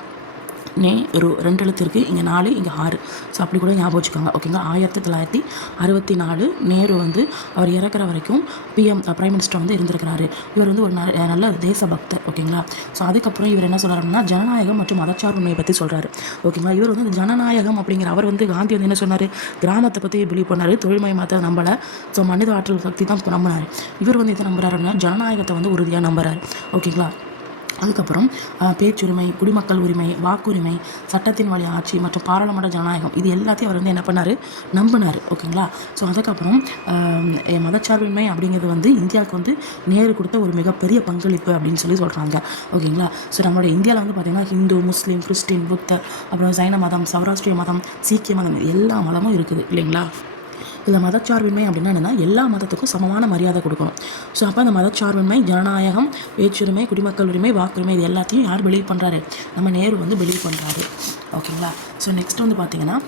நேரு 2 எழுத்து இருக்குது, இங்கே 4 இங்கே 6. ஸோ அப்படி கூட ஞாபகம் வச்சுக்கோங்க. ஓகேங்களா. 1964 நேரு வந்து அவர் இறக்குற வரைக்கும் பிரைம் மினிஸ்டர் வந்து இருந்திருக்கிறாரு. இவர் வந்து ஒரு நல்ல தேசபக்தர். ஓகேங்களா. ஸோ அதுக்கப்புறம் இவர் என்ன சொல்கிறாருன்னா ஜனநாயகம் மற்றும் மதச்சார்பின்மையை பற்றி சொல்கிறாரு. ஓகேங்களா. இவர் வந்து ஜனநாயகம் அப்படிங்கிற அவர் வந்து காந்தி வந்து என்ன சொன்னார், கிராமத்தை பற்றி பிலீவ் பண்ணார், தொழில்மயமாத்த நம்பலை. ஸோ மனித ஆற்றல் சக்தி தான் நம்பினார். இவர் வந்து இதை நம்புறாருன்னா ஜனநாயகத்தை வந்து உறுதியாக நம்புறாரு. ஓகேங்களா. அதுக்கப்புறம் பேச்சுரிமை, குடிமக்கள் உரிமை, வாக்குரிமை, சட்டத்தின் வழி ஆட்சி மற்றும் பாராளுமன்ற ஜனநாயகம் இது எல்லாத்தையும் அவர் வந்து என்ன பண்ணார், நம்பினார். ஓகேங்களா. ஸோ அதுக்கப்புறம் மதச்சார்பின்மை அப்படிங்கிறது வந்து இந்தியாவுக்கு வந்து நேரு கொடுத்த ஒரு மிகப்பெரிய பங்களிப்பு அப்படின்னு சொல்கிறாங்க. ஓகேங்களா. ஸோ நம்மளுடைய இந்தியாவில் வந்து பார்த்திங்கன்னா ஹிந்து, முஸ்லீம், கிறிஸ்டின், புத்தர், அப்புறம் சைன மதம், சௌராஷ்டிரிய மதம், சீக்கிய மதம் எல்லா மதமும் இருக்குது இல்லைங்களா. இதில் மதச்சார்பின்மை அப்படின்னா என்னென்னா எல்லா மதத்துக்கும் சமமான மரியாதை கொடுக்கணும். ஸோ அப்போ அந்த மதச்சார்பின்மை, ஜனநாயகம், பேச்சுரிமை, குடிமக்கள் உரிமை, வாக்குரிமை இது எல்லாத்தையும் யார் பிலீவ் பண்ணுறாரு, நம்ம நேரு வந்து பிலீவ் பண்ணுறாரு. ஓகேங்களா. ஸோ நெக்ஸ்ட் வந்து பார்த்திங்கன்னா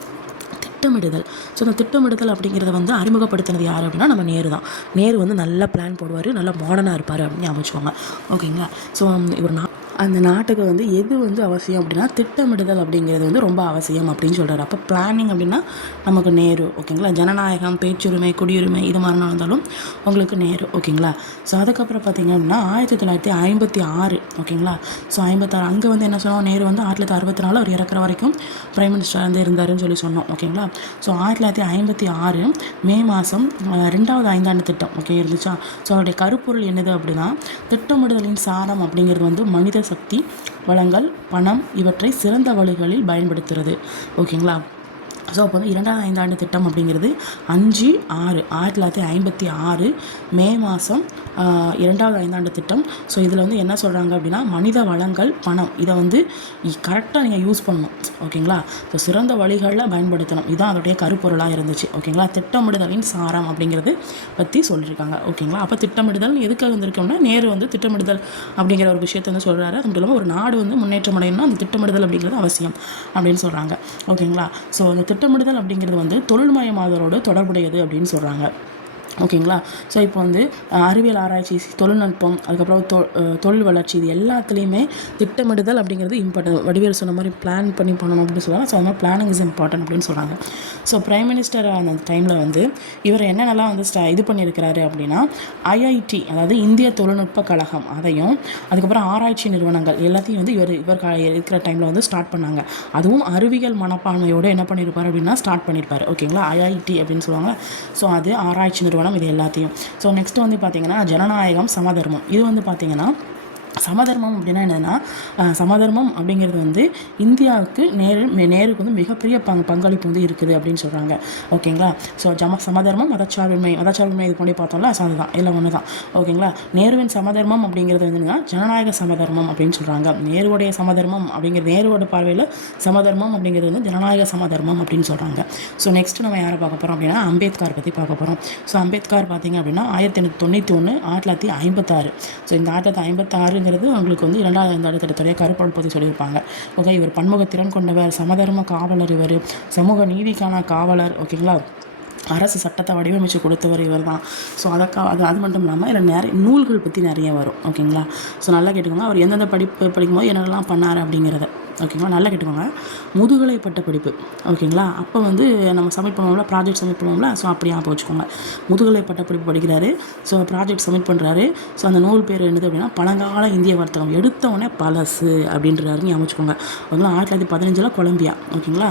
திட்டமிடுதல். ஸோ அந்த திட்டமிடுதல் அப்படிங்கிறத வந்து அறிமுகப்படுத்தினது யார் அப்படின்னா நம்ம நேரு தான். நேரு வந்து நல்லா பிளான் போடுவார், நல்லா மாடர்னாக இருப்பார் அப்படின்னு ஞாபகம். ஓகேங்களா. ஸோ இவர் அந்த நாட்டுக்கு வந்து எது வந்து அவசியம் அப்படின்னா திட்டமிடுதல் அப்படிங்கிறது வந்து ரொம்ப அவசியம் அப்படின்னு சொல்கிறார். அப்போ பிளானிங் அப்படின்னா நமக்கு நேரு. ஓகேங்களா. ஜனநாயகம், பேச்சுரிமை, குடியுரிமை இது மாதிரி இருந்தாலும் உங்களுக்கு நேரு. ஓகேங்களா. ஸோ அதுக்கப்புறம் பார்த்திங்க அப்படின்னா 1956. ஓகேங்களா. ஸோ 56 அங்கே வந்து என்ன சொன்னோம், நேரு வந்து 1964 அவர் இறக்குற வரைக்கும் பிரைம் மினிஸ்டராக வந்து இருந்தாருன்னு சொன்னோம். ஓகேங்களா. ஸோ 1956 மே மாதம் 2வது ஐந்தாண்டு திட்டம் இருந்துச்சா. ஸோ அவருடைய கருப்பொருள் என்னது அப்படின்னா திட்டமிடுதலின் சாரம் அப்படிங்கிறது வந்து மனித சக்தி, வளங்கள், பணம் இவற்றை சிறந்த வழிகளில் பயன்படுத்துறது. ஓகேங்களா. ஸோ அப்போ வந்து 2வது ஐந்தாண்டு திட்டம் அப்படிங்கிறது 5/6/1956 மே மாதம் 2வது ஐந்தாண்டு திட்டம். ஸோ இதில் வந்து என்ன சொல்கிறாங்க அப்படின்னா மனித வளங்கள், பணம் இதை வந்து கரெக்டாக நீங்கள் யூஸ் பண்ணணும். ஓகேங்களா. ஸோ சிறந்த வழிகளில் பயன்படுத்தணும், இதுதான் அதோடைய கருப்பொருளாக இருந்துச்சு. ஓகேங்களா. திட்டமிடுதலின் சாரம் அப்படிங்கிறது பற்றி சொல்லியிருக்காங்க. ஓகேங்களா. அப்போ திட்டமிடுதல் எதுக்காக வந்திருக்கோம்னா நேரு வந்து திட்டமிடுதல் அப்படிங்கிற ஒரு விஷயத்தை வந்து சொல்கிறாரு. அது மட்டும் இல்லாமல் ஒரு நாடு வந்து முன்னேற்றம் அடையணும்னா அந்த திட்டமிடுதல் அப்படிங்கிறது அவசியம் அப்படின்னு சொல்கிறாங்க. ஓகேங்களா. ஸோ அந்த திட்டமிடுதல் அப்படிங்கிறது வந்து தொழில்மயமாதலோடு தொடர்புடையது அப்படின்னு சொல்கிறாங்க. ஓகேங்களா. ஸோ இப்போ வந்து அறிவியல் ஆராய்ச்சி, தொழில்நுட்பம், அதுக்கப்புறம் தொழில் வளர்ச்சி இது எல்லாத்துலேயுமே திட்டமிடுதல் அப்படிங்கிறது இம்பார்ட்டன்ட். வடிவேல் சொன்ன மாதிரி பிளான் பண்ணி பண்ணணும் அப்படின்னு சொல்லுவாங்க. ஸோ அது மாதிரி பிளானிங் இஸ் இம்பார்ட்டன்ட் அப்படின்னு சொல்கிறாங்க. ஸோ பிரைம் மினிஸ்டர் அந்த டைமில் வந்து இவர் என்னென்னலாம் வந்து இது பண்ணியிருக்கிறாரு அப்படின்னா ஐஐடி அதாவது இந்திய தொழில்நுட்ப கழகம் அதையும் அதுக்கப்புறம் ஆராய்ச்சி நிறுவனங்கள் எல்லாத்தையும் வந்து இவர் இருக்கிற டைமில் வந்து ஸ்டார்ட் பண்ணாங்க. அதுவும் அறிவியல் மனப்பான்மையோடு என்ன பண்ணியிருப்பார் அப்படின்னா ஸ்டார்ட் பண்ணியிருப்பார். ஓகேங்களா. ஐஐடி அப்படின்னு சொல்லுவாங்க. ஸோ அது ஆராய்ச்சி நிறுவனம் இது எல்லாத்தையும். ஸோ நெக்ஸ்ட் வந்து பார்த்திங்கன்னா ஜனநாயகம், சமதர்மம் இது வந்து பார்த்திங்கன்னா சமதர்மம் அப்படின்னா என்னென்னா, சமதர்மம் அப்படிங்கிறது வந்து இந்தியாவுக்கு நேருக்கு வந்து மிகப்பெரிய பங்களிப்பு வந்து இருக்குது அப்படின்னு சொல்கிறாங்க. ஓகேங்களா. ஸோ சமதர்மம் மதச்சார்பின்மை இதுக்கு முன்னாடி பார்த்தோம்ல, அதுதான் எல்லாம் ஒன்று தான். ஓகேங்களா. நேருவின் சமதர்மம் அப்படிங்கிறது வந்து என்னன்னா ஜனநாயக சமதர்மம் அப்படின்னு சொல்கிறாங்க. நேருவுடைய சமதர்மம் அப்படிங்கிறது, நேருவோட பார்வையில் சமதர்மம் அப்படிங்கிறது வந்து ஜனநாயக சமதர்மம் அப்படின்னு சொல்கிறாங்க. ஸோ நெக்ஸ்ட் நம்ம யாரை பார்க்க போகிறோம் அப்படின்னா அம்பேத்கர் பற்றி பார்க்க போகிறோம். ஸோ அம்பேத்கர் பார்த்திங்க அப்படின்னா 1891 1956. ஸோ இந்த 1956 உங்களுக்கு வந்து 2வது திட்டத்துடைய கருப்பொருள் பற்றி சொல்லியிருப்பாங்க. ஓகே, இவர் பன்முகத்திறன் கொண்டவர், சமதர்ம காவலர், இவர் சமூக நீதிக்கான காவலர். ஓகேங்களா. அரசு சட்டத்தை வடிவமைச்சு கொடுத்தவர் இவர் தான். ஸோ அது மட்டும் இல்லாமல் இதில் நிறைய நூல்கள் பற்றி நிறைய வரும். ஓகேங்களா. ஸோ நல்லா கேட்டுக்கோங்க, அவர் எந்தெந்த படிக்கும்போது என்னென்னலாம் பண்ணார் அப்படிங்கிறத. ஓகேங்களா. நல்லா கேட்டுக்கோங்க. முதுகலை பட்ட படிப்பு. ஓகேங்களா. அப்போ வந்து நம்ம சப்மிட் பண்ணுவோம்ல, ப்ராஜெக்ட் சப்மிட் பண்ணுவோம்ல, ஸோ அப்படி ஞாபகம் வச்சுக்கோங்க. முதுகலை பட்ட படிப்பு படிக்கிறாரு. ஸோ ப்ராஜெக்ட் சப்மிட் பண்ணுறாரு. ஸோ அந்த நூல் பேர் என்னது அப்படின்னா பழங்கால இந்திய வர்த்தகம். எடுத்தவொடனே பழசு அப்படின்றாரு ஞாபகம் வச்சுக்கோங்க. ஓகேங்களா. 1915 கொலம்பியா. ஓகேங்களா.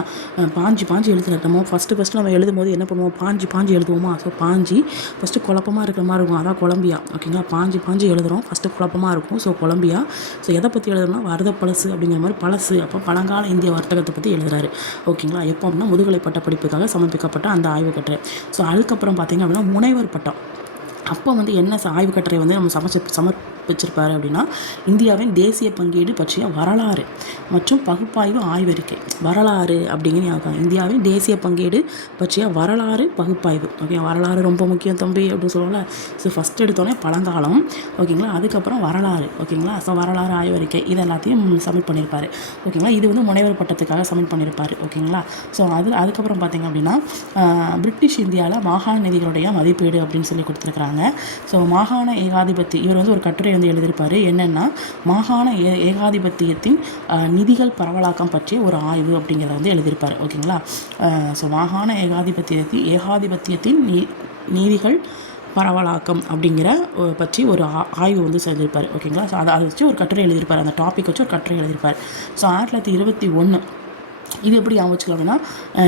பாஞ்சு எழுதுறாரு. நம்ம ஃபஸ்ட்டு நம்ம எழுதும் போது என்ன பண்ணுவோம், பாஞ்சு எழுதுவோமா. ஸோ பாஞ்சு ஃபஸ்ட்டு குழப்பமாக இருக்கிற மாதிரி இருக்கும், அதான் கொலம்பியா. ஓகேங்களா. பாஞ்சு எழுதுகிறோம், ஃபஸ்ட்டு குழப்பமாக இருக்கும். So Colombia. ஸோ எதை பற்றி எழுதுறோம்னா வருத பழசு அப்படிங்கிற மாதிரி பழசு. அப்போ பழங்கால இந்திய வர்த்தகத்தை பற்றி எழுதுறாரு. ஓகேங்களா. எப்போ அப்படின்னா முதுகலை பட்ட படிப்புக்காக சமர்ப்பிக்கப்பட்ட அந்த ஆய்வு கட்டுரை. ஸோ அதுக்கப்புறம் பார்த்தீங்க அப்படின்னா முனைவர் பட்டம். அப்போ வந்து என்ன ஆய்வு கட்டுரை வந்து நம்ம சமர்ப்பிச்சிருப்பாரு அப்படின்னா இந்தியாவின் தேசிய பங்கீடு பற்றிய வரலாறு மற்றும் பகுப்பாய்வு ஆய்வறிக்கை. வரலாறு அப்படிங்கிற இந்தியாவின் தேசிய பங்கீடு பற்றிய வரலாறு பகுப்பாய்வு. ஓகே, வரலாறு ரொம்ப முக்கியம் தம்பி அப்படின்னு சொல்லுவாங்க. ஸோ ஃபஸ்ட் எடுத்தோடனே பழங்காலம். ஓகேங்களா. அதுக்கப்புறம் வரலாறு. ஓகேங்களா. ஸோ வரலாறு ஆய்வறிக்கை இது எல்லாத்தையும் சப்மிட் பண்ணியிருப்பார். ஓகேங்களா. இது வந்து முனைவர் பட்டத்துக்காக சப்மிட் பண்ணியிருப்பார். ஓகேங்களா. ஸோ அதுக்கப்புறம் பார்த்திங்க அப்படின்னா பிரிட்டிஷ் இந்தியாவில் மாகாண நிதிகளுடைய மதிப்பீடு அப்படின்னு சொல்லி கொடுத்துருக்குறாங்க. ஸோ மாகாண ஏகாதிபத்தி, இவர் வந்து ஒரு கட்டுரை வந்து எழுதியிருப்பார். என்னென்னா மாகாண ஏகாதிபத்தியத்தின் நிதிகள் பரவலாக்கம் பற்றி ஒரு ஆய்வு அப்படிங்கிறத வந்து எழுதியிருப்பார். ஓகேங்களா. ஸோ மாகாண ஏகாதிபத்தியத்தின் நீதிகள் பரவலாக்கம் அப்படிங்கிற பற்றி ஒரு ஆய்வு வந்து செஞ்சிருப்பார். ஓகேங்களா. ஸோ அதை வச்சு ஒரு கட்டுரை எழுதியிருப்பார். அந்த டாபிக் வச்சு ஒரு கட்டுரை எழுதியிருப்பார். ஸோ 1921 இது எப்படி ஞாபகம் வச்சுக்கலாம் அப்படின்னா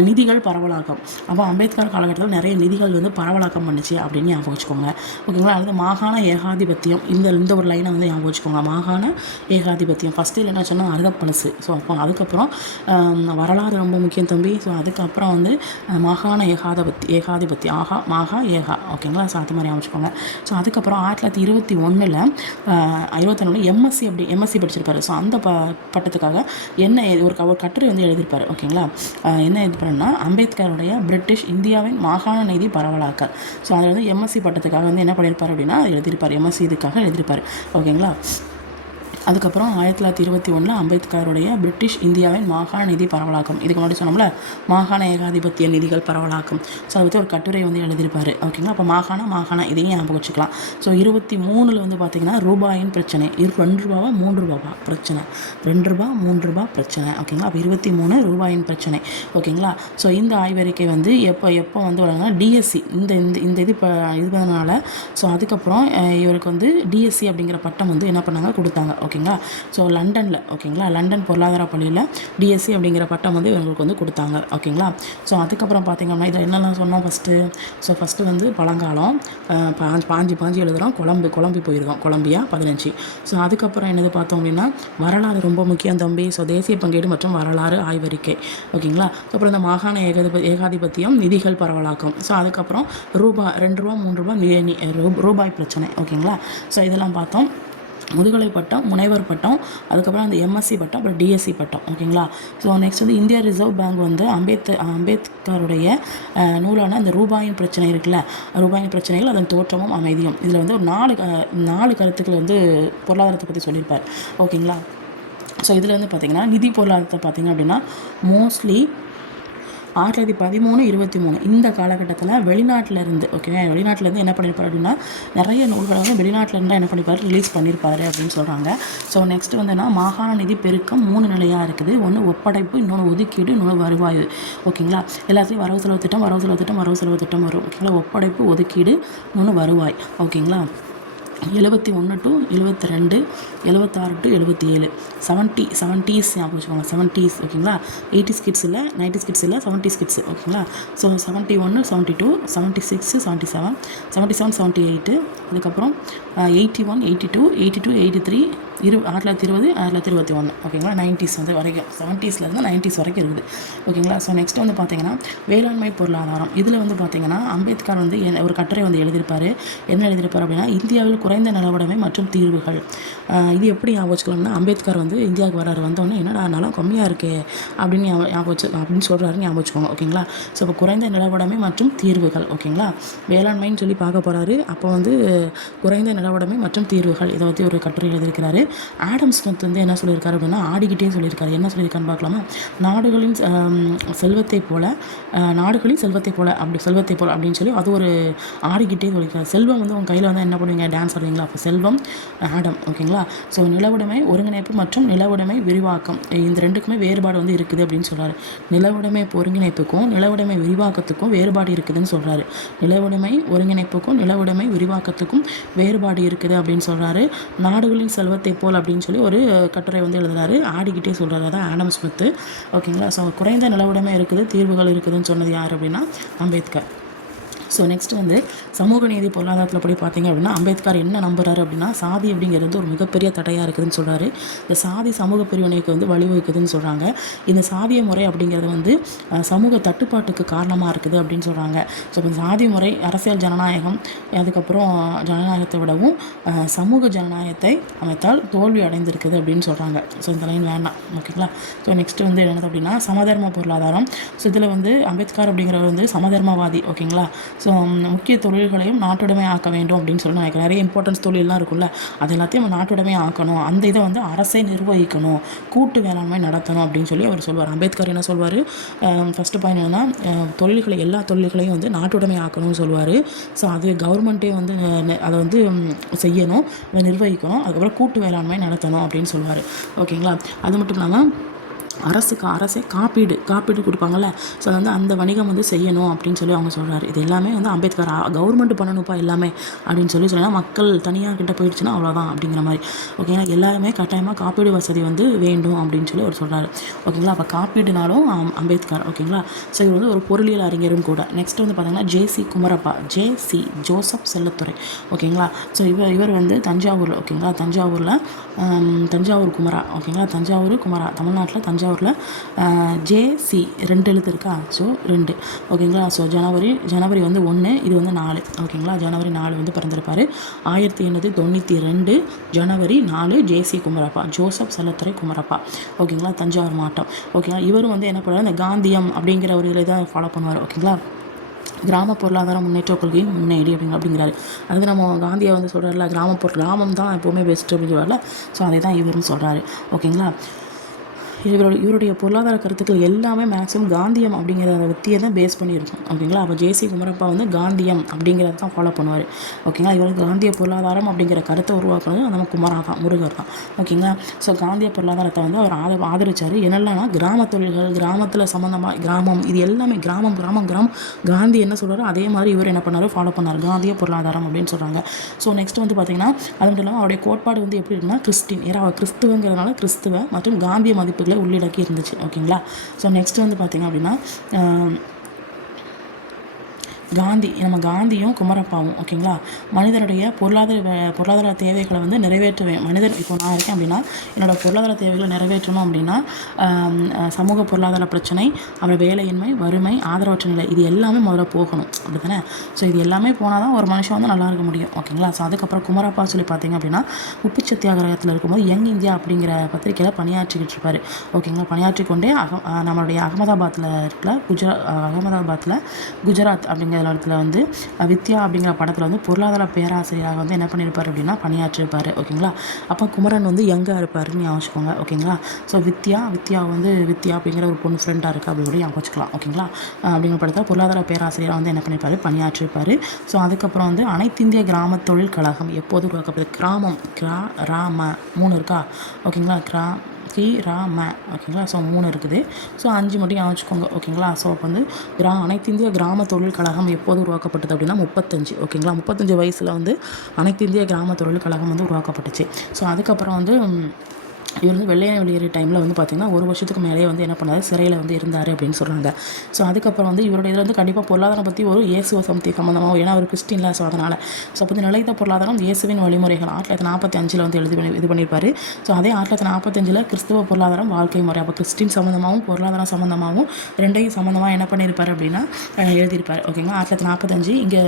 நிதிகள் பரவலாக்கம். அப்போ அம்பேத்கர் காலகட்டத்தில் நிறைய நிதிகள் வந்து பரவலாக்கம் பண்ணிச்சு அப்படின்னு ஞாபகம் வச்சுக்கோங்க. ஓகேங்களா. அல்லது மாகாண ஏகாதிபத்தியம், இந்த ஒரு லைனை வந்து ஞாபகம் வச்சுக்கோங்க. மாகாண ஏகாதிபத்தியம் ஃபஸ்ட்டு என்ன சொன்னால் அருதப்பழசு. ஸோ அப்போ அதுக்கப்புறம் வரலாறு ரொம்ப முக்கியம் தம்பி. ஸோ அதுக்கப்புறம் வந்து மாகாண ஏகாதிபத்தி ஏகா. ஓகேங்களா. ஸோ அது மாதிரி ஞாபகம் வச்சுக்கோங்க. ஸோ அதுக்கப்புறம் 1921 எம்எஸ்சி படிச்சிருப்பாரு. ஸோ அந்த பட்டத்துக்காக என்ன ஒரு கட்டுரை வந்து எழுதியிருப்பார். ஓகேங்களா. என்ன இது பண்ணா அம்பேத்கருடைய பிரிட்டிஷ் இந்தியாவின் மாகாண நீதி பரவலாக்கல். ஸோ அதில் வந்து எம்எஸ்சி பட்டத்துக்காக வந்து என்ன பண்ணியிருப்பார் அப்படின்னா எழுதியிருப்பார். எம்எஸ்சி இதுக்காக எழுதியிருப்பார். ஓகேங்களா. அதுக்கப்புறம் 1921 அம்பேத்கருடைய பிரிட்டிஷ் இந்தியாவின் மாகாண நிதி பரவலாக்கம். இதுக்கு முன்னாடி சொன்னோம்ல மாகாண ஏகாதிபத்திய நிதிகள் பரவலாக்கம். ஸோ அதை பற்றி ஒரு கட்டுரை வந்து எழுதியிருப்பார். ஓகேங்களா. அப்போ மாகாண இதையும் ஞாபகம் வச்சுக்கலாம். ஸோ 23 வந்து பார்த்திங்கன்னா ரூபாயின் பிரச்சனை. 2 ரூபாவா 3 ரூபாவா பிரச்சனை, 2 ரூபா 3 ரூபா பிரச்சனை. ஓகேங்களா. அப்போ 23 ரூபாயின் பிரச்சனை. ஓகேங்களா. ஸோ இந்த ஆய்வறிக்கை வந்து எப்போ வந்து வராங்கன்னா டிஎஸ்சி இந்த இது பண்ணனால. ஸோ அதுக்கப்புறம் இவருக்கு வந்து டிஎஸ்சி அப்படிங்கிற பட்டம் வந்து என்ன பண்ணாங்க கொடுத்தாங்க. ஓகேங்களா. ஸோ லண்டனில். ஓகேங்களா. லண்டன் பொருளாதார பள்ளியில் டிஎஸ்சி அப்படிங்கிற பட்டம் வந்து இவங்களுக்கு வந்து கொடுத்தாங்க. ஓகேங்களா. ஸோ அதுக்கப்புறம் பார்த்திங்கன்னா இதில் என்னெல்லாம் சொன்னோம் ஃபஸ்ட்டு வந்து பழங்காலம் பாஞ்சு எழுதுகிறோம். குழம்பி போயிருக்கோம். கொலம்பியா 15. ஸோ அதுக்கப்புறம் என்னது பார்த்தோம் அப்படின்னா வரலாறு ரொம்ப முக்கியம் தம்பி. ஸோ தேசிய பங்கீடு மற்றும் வரலாறு ஆய்வறிக்கை. ஓகேங்களா. அப்புறம் இந்த மாகாண ஏகாதிபத்தியம் நிதிகள் பரவலாக்கம். ஸோ அதுக்கப்புறம் 2 ரூபா 3 ரூபா ரூபாய் பிரச்சனை. ஓகேங்களா. ஸோ இதெல்லாம் பார்த்தோம். முதுகலை பட்டம், முனைவர் பட்டம், அதுக்கப்புறம் அந்த எம்எஸ்சி பட்டம், அப்புறம் டிஎஸ்சி பட்டம். ஓகேங்களா. ஸோ நெக்ஸ்ட் வந்து இந்தியா ரிசர்வ் பேங்க் வந்து அம்பேத்கருடைய நூலான அந்த ரூபாயின் பிரச்சனை இருக்குல்ல, ரூபாயின் பிரச்சனைகள் அதன் தோற்றமும் அமைதியும். இதில் வந்து ஒரு 4 கருத்துக்கள் வந்து பொருளாதாரத்தை பற்றி சொல்லியிருப்பார். ஓகேங்களா. ஸோ இதில் வந்து பார்த்திங்கன்னா நிதி பொருளாதாரத்தை பார்த்திங்க அப்படின்னா மோஸ்ட்லி 1913-23 இந்த காலகட்டத்தில் வெளிநாட்டிலேருந்து என்ன பண்ணியிருப்பார் அப்படின்னா நிறைய நூல்களை வந்து வெளிநாட்டிலேருந்து என்ன பண்ணியிருப்பார் ரிலீஸ் பண்ணியிருப்பாரு அப்படின்னு சொல்கிறாங்க. ஸோ நெக்ஸ்ட் வந்துன்னா மாகாண நிதி பெருக்கம் 3 நிலையாக இருக்குது. ஒன்று ஒப்படைப்பு, இன்னொன்று ஒதுக்கீடு, இன்னொன்று வருவாய். ஓகேங்களா. எல்லாத்தையும் வரவு செலவு திட்டம் வரும். ஓகேங்களா. ஒப்படைப்பு, ஒதுக்கீடு, இன்னொன்று வருவாய். ஓகேங்களா. 71 to 72, 76 to 77, 70s ஞாபகம் வச்சுக்கோங்க. 70s. ஓகேங்களா. 80s கிட்ஸ் இல்லை, 90s கிட்ஸ் இல்லை, 70s கிட்ஸ். ஓகேங்களா. ஸோ 71, 72, 76, 77, 77, 78, அதுக்கப்புறம் 81, 82, 82, 83, 1920 1921 ஓகேங்களா. 90s வந்து வரைக்கும் 70ஸ்லேருந்து 90s வரைக்கும் இருக்குது ஓகேங்களா. ஸோ நெக்ஸ்ட் வந்து பார்த்தீங்கன்னா வேளாண்மை பொருளாதாரம். இதில் வந்து பார்த்தீங்கன்னா அம்பேத்கர் வந்து ஒரு கட்டுரை வந்து எழுதியிருப்பார். என்ன எழுதியிருப்பார் அப்படின்னா இந்தியாவில் குறைந்த நிலவுடைமை மற்றும் தீர்வுகள். இது எப்படி ஞாபகம் வச்சுக்கலாம்னா அம்பேத்கர் வந்து இந்தியாவுக்கு வந்தோடனே என்னடா நிலம் கம்மியாக இருக்கே அப்படின்னு அப்படின்னு சொல்கிறாரு ஞாபகம் வச்சுக்கோங்க ஓகேங்களா. ஸோ இப்போ குறைந்த நிலவுடைமை மற்றும் தீர்வுகள் ஓகேங்களா. வேளாண்மைன்னு சொல்லி பார்க்க போகிறாரு. அப்போ வந்து குறைந்த நிலவுடைமை மற்றும் தீர்வுகள் இதை பற்றி ஒரு கட்டுரை எழுதியிருக்கிறாரு. ஆடம் ஸ்மித் வந்து என்ன சொல்லியிருக்காரு அப்படின்னா ஆடிக்கிட்டே சொல்லியிருக்காரு. என்ன சொல்லியிருக்காருன்னு பார்க்கலாமா. நாடுகளின் செல்வத்தை போல அப்படின்னு சொல்லி அது ஒரு ஆடிக்கிட்டே சொல்லியிருக்காரு. செல்வம் வந்து உங்கள் கையில் வந்து என்ன பண்ணுவீங்க, டான்ஸ் ஆடுவீங்களா. அப்போ செல்வம் ஆடம் ஓகேங்களா. ஸோ நிலவுடைமை ஒருங்கிணைப்பு மற்றும் நிலவுடைமை விரிவாக்கம் இந்த ரெண்டுக்குமே வேறுபாடு வந்து இருக்குது அப்படின்னு சொல்கிறாரு. நிலவுடைமை ஒருங்கிணைப்புக்கும் நிலவுடைமை விரிவாக்கத்துக்கும் வேறுபாடு இருக்குதுன்னு சொல்கிறாரு. நிலவுடைமை ஒருங்கிணைப்புக்கும் நிலவுடைமை விரிவாக்கத்துக்கும் வேறுபாடு இருக்குது அப்படின்னு சொல்கிறாரு. நாடுகளின் செல்வத்தை போல் அப்படின்னு சொல்லி ஒரு கட்டுரை வந்து எழுதுறாரு. ஆடிக்கிட்டே சொல்கிறாரு. அதான் ஆடம் ஸ்மித் ஓகேங்களா. ஸோ குறைந்த நிலவுடைமை இருக்குது தீர்வுகள் இருக்குதுன்னு சொன்னது யார் அப்படின்னா அம்பேத்கர். ஸோ நெக்ஸ்ட் வந்து சமூக நீதி பொருளாதாரத்தில் படி பார்த்தீங்க அப்படின்னா அம்பேத்கர் என்ன நம்புறாரு அப்படின்னா சாதி அப்படிங்கிறது ஒரு மிகப்பெரிய தடையாக இருக்குதுன்னு சொல்கிறாரு. இந்த சாதி சமூக பிரிவினைக்கு வந்து வழிவகுக்குதுன்னு சொல்கிறாங்க. இந்த சாதிய முறை அப்படிங்கிறது வந்து சமூக தட்டுப்பாட்டுக்கு காரணமாக இருக்குது அப்படின்னு சொல்கிறாங்க. ஸோ இந்த சாதி முறை அரசியல் ஜனநாயகம் அதுக்கப்புறம் ஜனநாயகத்தை விடவும் சமூக ஜனநாயகத்தை அமைத்தால் தோல்வி அடைந்திருக்குது அப்படின்னு சொல்கிறாங்க. ஸோ இந்த லைன் வேண்டாம் ஓகேங்களா. ஸோ நெக்ஸ்ட் வந்து என்னது அப்படின்னா சமதர்ம பொருளாதாரம். ஸோ இதில் வந்து அம்பேத்கர் அப்படிங்கிறவர் வந்து சமதர்மவாதி ஓகேங்களா. ஸோ முக்கிய தொழில்களையும் நாட்டுடைமை ஆக்க வேண்டும் அப்படின்னு சொல்லி நினைக்கிறேன். நிறைய இம்பார்ட்டன்ஸ் தொழிலெலாம் இருக்குல்ல அது எல்லாத்தையும் நம்ம நாட்டுடைமை ஆக்கணும். அந்த இதை வந்து அரசை நிர்வகிக்கணும், கூட்டு வேளாண்மை நடத்தணும் அப்படின்னு சொல்லி அவர் சொல்வார். அம்பேத்கர் என்ன சொல்வார், ஃபஸ்ட்டு பாயிண்ட் என்னன்னா தொழில்களை எல்லா தொழில்களையும் வந்து நாட்டுடைமை ஆக்கணும்னு சொல்லுவார். ஸோ அது கவர்மெண்ட்டே வந்து அதை வந்து செய்யணும், நிர்வகிக்கணும், அதுக்கப்புறம் கூட்டு வேளாண்மை நடத்தணும் அப்படின்னு சொல்லுவார் ஓகேங்களா. அது மட்டும் இல்லாமல் அரசே காப்பீடு கொடுப்பாங்கள்ல. ஸோ அது வந்து அந்த வணிகம் வந்து செய்யணும் அப்படின்னு சொல்லி அவங்க சொல்கிறாரு. இது எல்லாமே வந்து அம்பேத்கர் கவர்மெண்ட் பண்ணணும்ப்பா எல்லாமே அப்படின்னு சொல்லி மக்கள் தனியார் கிட்ட போயிடுச்சுன்னா அவ்வளோதான் அப்படிங்கிற மாதிரி ஓகேங்களா. எல்லாருமே கட்டாயமாக காப்பீடு வசதி வந்து வேண்டும் அப்படின்னு சொல்லி அவர் சொல்கிறாரு ஓகேங்களா. அப்போ காப்பீடுனாலும் அம்பேத்கர் ஓகேங்களா. ஸோ இவர் வந்து ஒரு பொருளியல் அறிஞரும் கூட. நெக்ஸ்ட் வந்து பார்த்தீங்கன்னா ஜேசி குமரப்பா, ஜோசப் செல்லத்துறை ஓகேங்களா. ஸோ இவர் வந்து தஞ்சாவூரில் ஓகேங்களா. தஞ்சாவூர் குமரா ஓகேங்களா. தஞ்சாவூர் குமரா தமிழ்நாட்டில் தஞ்சாவூரில் ஜேசி 2 எழுத்து இருக்கா. ஸோ 2 ஓகேங்களா. ஸோ ஜனவரி வந்து 1 இது வந்து 4 ஓகேங்களா. ஜனவரி 4 வந்து பிறந்திருப்பார். 1892 ஜனவரி 4 ஜேசி குமரப்பா, ஜோசப் செல்லத்துறை குமரப்பா ஓகேங்களா. தஞ்சாவூர் மாவட்டம் ஓகேங்களா. இவரும் வந்து என்ன பண்ணுவார், இந்த காந்தியம் அப்படிங்கிற ஒரு இதில் தான் ஃபாலோ பண்ணுவார் ஓகேங்களா. கிராம பொருளாதார முன்னேற்ற கொள்கையின் முன்னேடி அப்படிங்கிறாரு. அது நம்ம காந்தியை வந்து சொல்கிறாருல கிராமம் தான் எப்போவுமே பெஸ்ட்டு அப்படின்னு சொல்கிறாருல. ஸோ அதை தான் இவரும் சொல்கிறாரு ஓகேங்களா. இவருடைய பொருளாதார கருத்துக்கள் எல்லாமே மேக்ஸிமம் காந்தியம் அப்படிங்கிறத பற்றியே தான் பேஸ் பண்ணியிருக்கும் ஓகேங்களா. அப்போ ஜேசி குமரப்பா வந்து காந்தியம் அப்படிங்கிறத தான் ஃபாலோ பண்ணுவார் ஓகேங்களா. இவருக்கு காந்திய பொருளாதாரம் அப்படிங்கிற கருத்தை உருவாக்குனது நம்ம குமரா தான், முருகர் தான் ஓகேங்களா. ஸோ காந்திய பொருளாதாரத்தை வந்து அவர் ஆதரிச்சார். என்னென்னா கிராம தொழில்கள், கிராமத்தில் சம்மந்தமாக கிராமம், இது எல்லாமே கிராமம் காந்தி என்ன சொல்கிறாரோ அதே மாதிரி இவர் என்ன பண்ணார், ஃபாலோ பண்ணார். காந்திய பொருளாதாரம் அப்படின்னு சொல்கிறாங்க. ஸோ நெக்ஸ்ட் வந்து பார்த்திங்கன்னா அது மட்டும் இல்லாமல் அவருடைய கோட்பாடு வந்து எப்படி இருக்குன்னா கிறிஸ்டின், ஏன்னா அவர் கிறிஸ்துவங்கிறதுனால கிறிஸ்துவ மற்றும் காந்திய மதிப்புகளை உள்ளடக்கி இருந்துச்சு ஓகேங்களா. ஸோ நெக்ஸ்ட் வந்து பார்த்திங்க அப்படின்னா காந்தியும் குமரப்பாவும் ஓகேங்களா மனிதனுடைய பொருளாதார தேவைகளை வந்து நிறைவேற்றுவேன். மனிதர் இப்போ நான் இருக்கேன் அப்படின்னா என்னோடய பொருளாதார தேவைகளை நிறைவேற்றணும் அப்படின்னா சமூக பொருளாதார பிரச்சனை, அப்புறம் வேலையின்மை, வறுமை, ஆதரவற்ற நிலை, இது எல்லாமே முதல்ல போகணும் அப்படி தானே. ஸோ இது எல்லாமே போனால் தான் ஒரு மனுஷன் வந்து நல்லா இருக்க முடியும் ஓகேங்களா. ஸோ அதுக்கப்புறம் குமரப்பா சொல்லி பார்த்தீங்க அப்படின்னா உப்பு சத்தியாகிரகத்தில் இருக்கும்போது யங் இந்தியா அப்படிங்கிற பத்திரிக்கையில் பணியாற்றிக்கிட்டு இருப்பார் ஓகேங்களா. பணியாற்றி கொண்டே நம்மளுடைய அகமதாபாத்தில் குஜராத் அப்படிங்கிற இடத்துல வந்து வித்யா அப்படிங்கிற படத்தில் வந்து பொருளாதார பேராசிரியராக வந்து என்ன பண்ணியிருப்பார் அப்படின்னா பணியாற்றிருப்பார் ஓகேங்களா. அப்போ குமரன் வந்து யங்காக இருப்பாருன்னு யோசிச்சுக்கோங்க ஓகேங்களா. ஸோ வித்யா அப்படிங்கிற ஒரு பொண்ணு ஃப்ரெண்டாக இருக்குது அப்படி யோசிச்சுக்கலாம் ஓகேங்களா. அப்படிங்கிற படத்தில் பொருளாதார பேராசிரியராக வந்து என்ன பண்ணியிருப்பார், பணியாற்றிருப்பார். ஸோ அதுக்கப்புறம் வந்து அனைத்திந்திய கிராம தொழில் கழகம் எப்போது உருவாக்கப்படுது, கிராமம் 3 இருக்கா ஓகேங்களா. ராம ஓகேங்களா. ஸோ 3 இருக்குது. ஸோ 5 மட்டும் யோசிச்சுக்கோங்க ஓகேங்களா. ஸோ அப்போ வந்து அனைத்திந்திய கிராம தொழில் கழகம் எப்போது உருவாக்கப்பட்டது அப்படின்னா 35 ஓகேங்களா. 35 வயசில் வந்து அனைத்திந்திய கிராம தொழில் கழகம் வந்து உருவாக்கப்பட்டுச்சு. ஸோ அதுக்கப்புறம் வந்து இவர் வந்து வெள்ளையனே வெளியேறிய டைமில் வந்து பார்த்திங்கன்னா 1 வருஷத்துக்கு மேலேயே வந்து என்ன பண்ணார், சிறையில் வந்து இருந்தார் அப்படின்னு சொல்கிறாங்க. ஸோ அதுக்கப்புறம் வந்து இவருடைய இதில் வந்து கண்டிப்பாக பொருளாதாரம் பற்றி ஒரு இயேசுவ சம்மந்தமாக, ஏன்னா அவர் கிறிஸ்டின்ல, ஸோ அதனால் ஸோ அப்போ நிலைத்த பொருளாதாரம் இயேசுவின் வழிமுறைகள் 1945 வந்து இது பண்ணியிருப்பார். ஸோ அதே 1945 கிறிஸ்துவ பொருளாதாரம் வாழ்க்கை முறை, அப்போ கிறிஸ்டின் சம்மந்தமாகவும் பொருளாதாரம் சம்மந்தமாகவும் ரெண்டையும் சம்மந்தமாக என்ன பண்ணியிருப்பார் அப்படின்னா எழுதியிருப்பார். ஓகேங்களா. 1945 இங்கே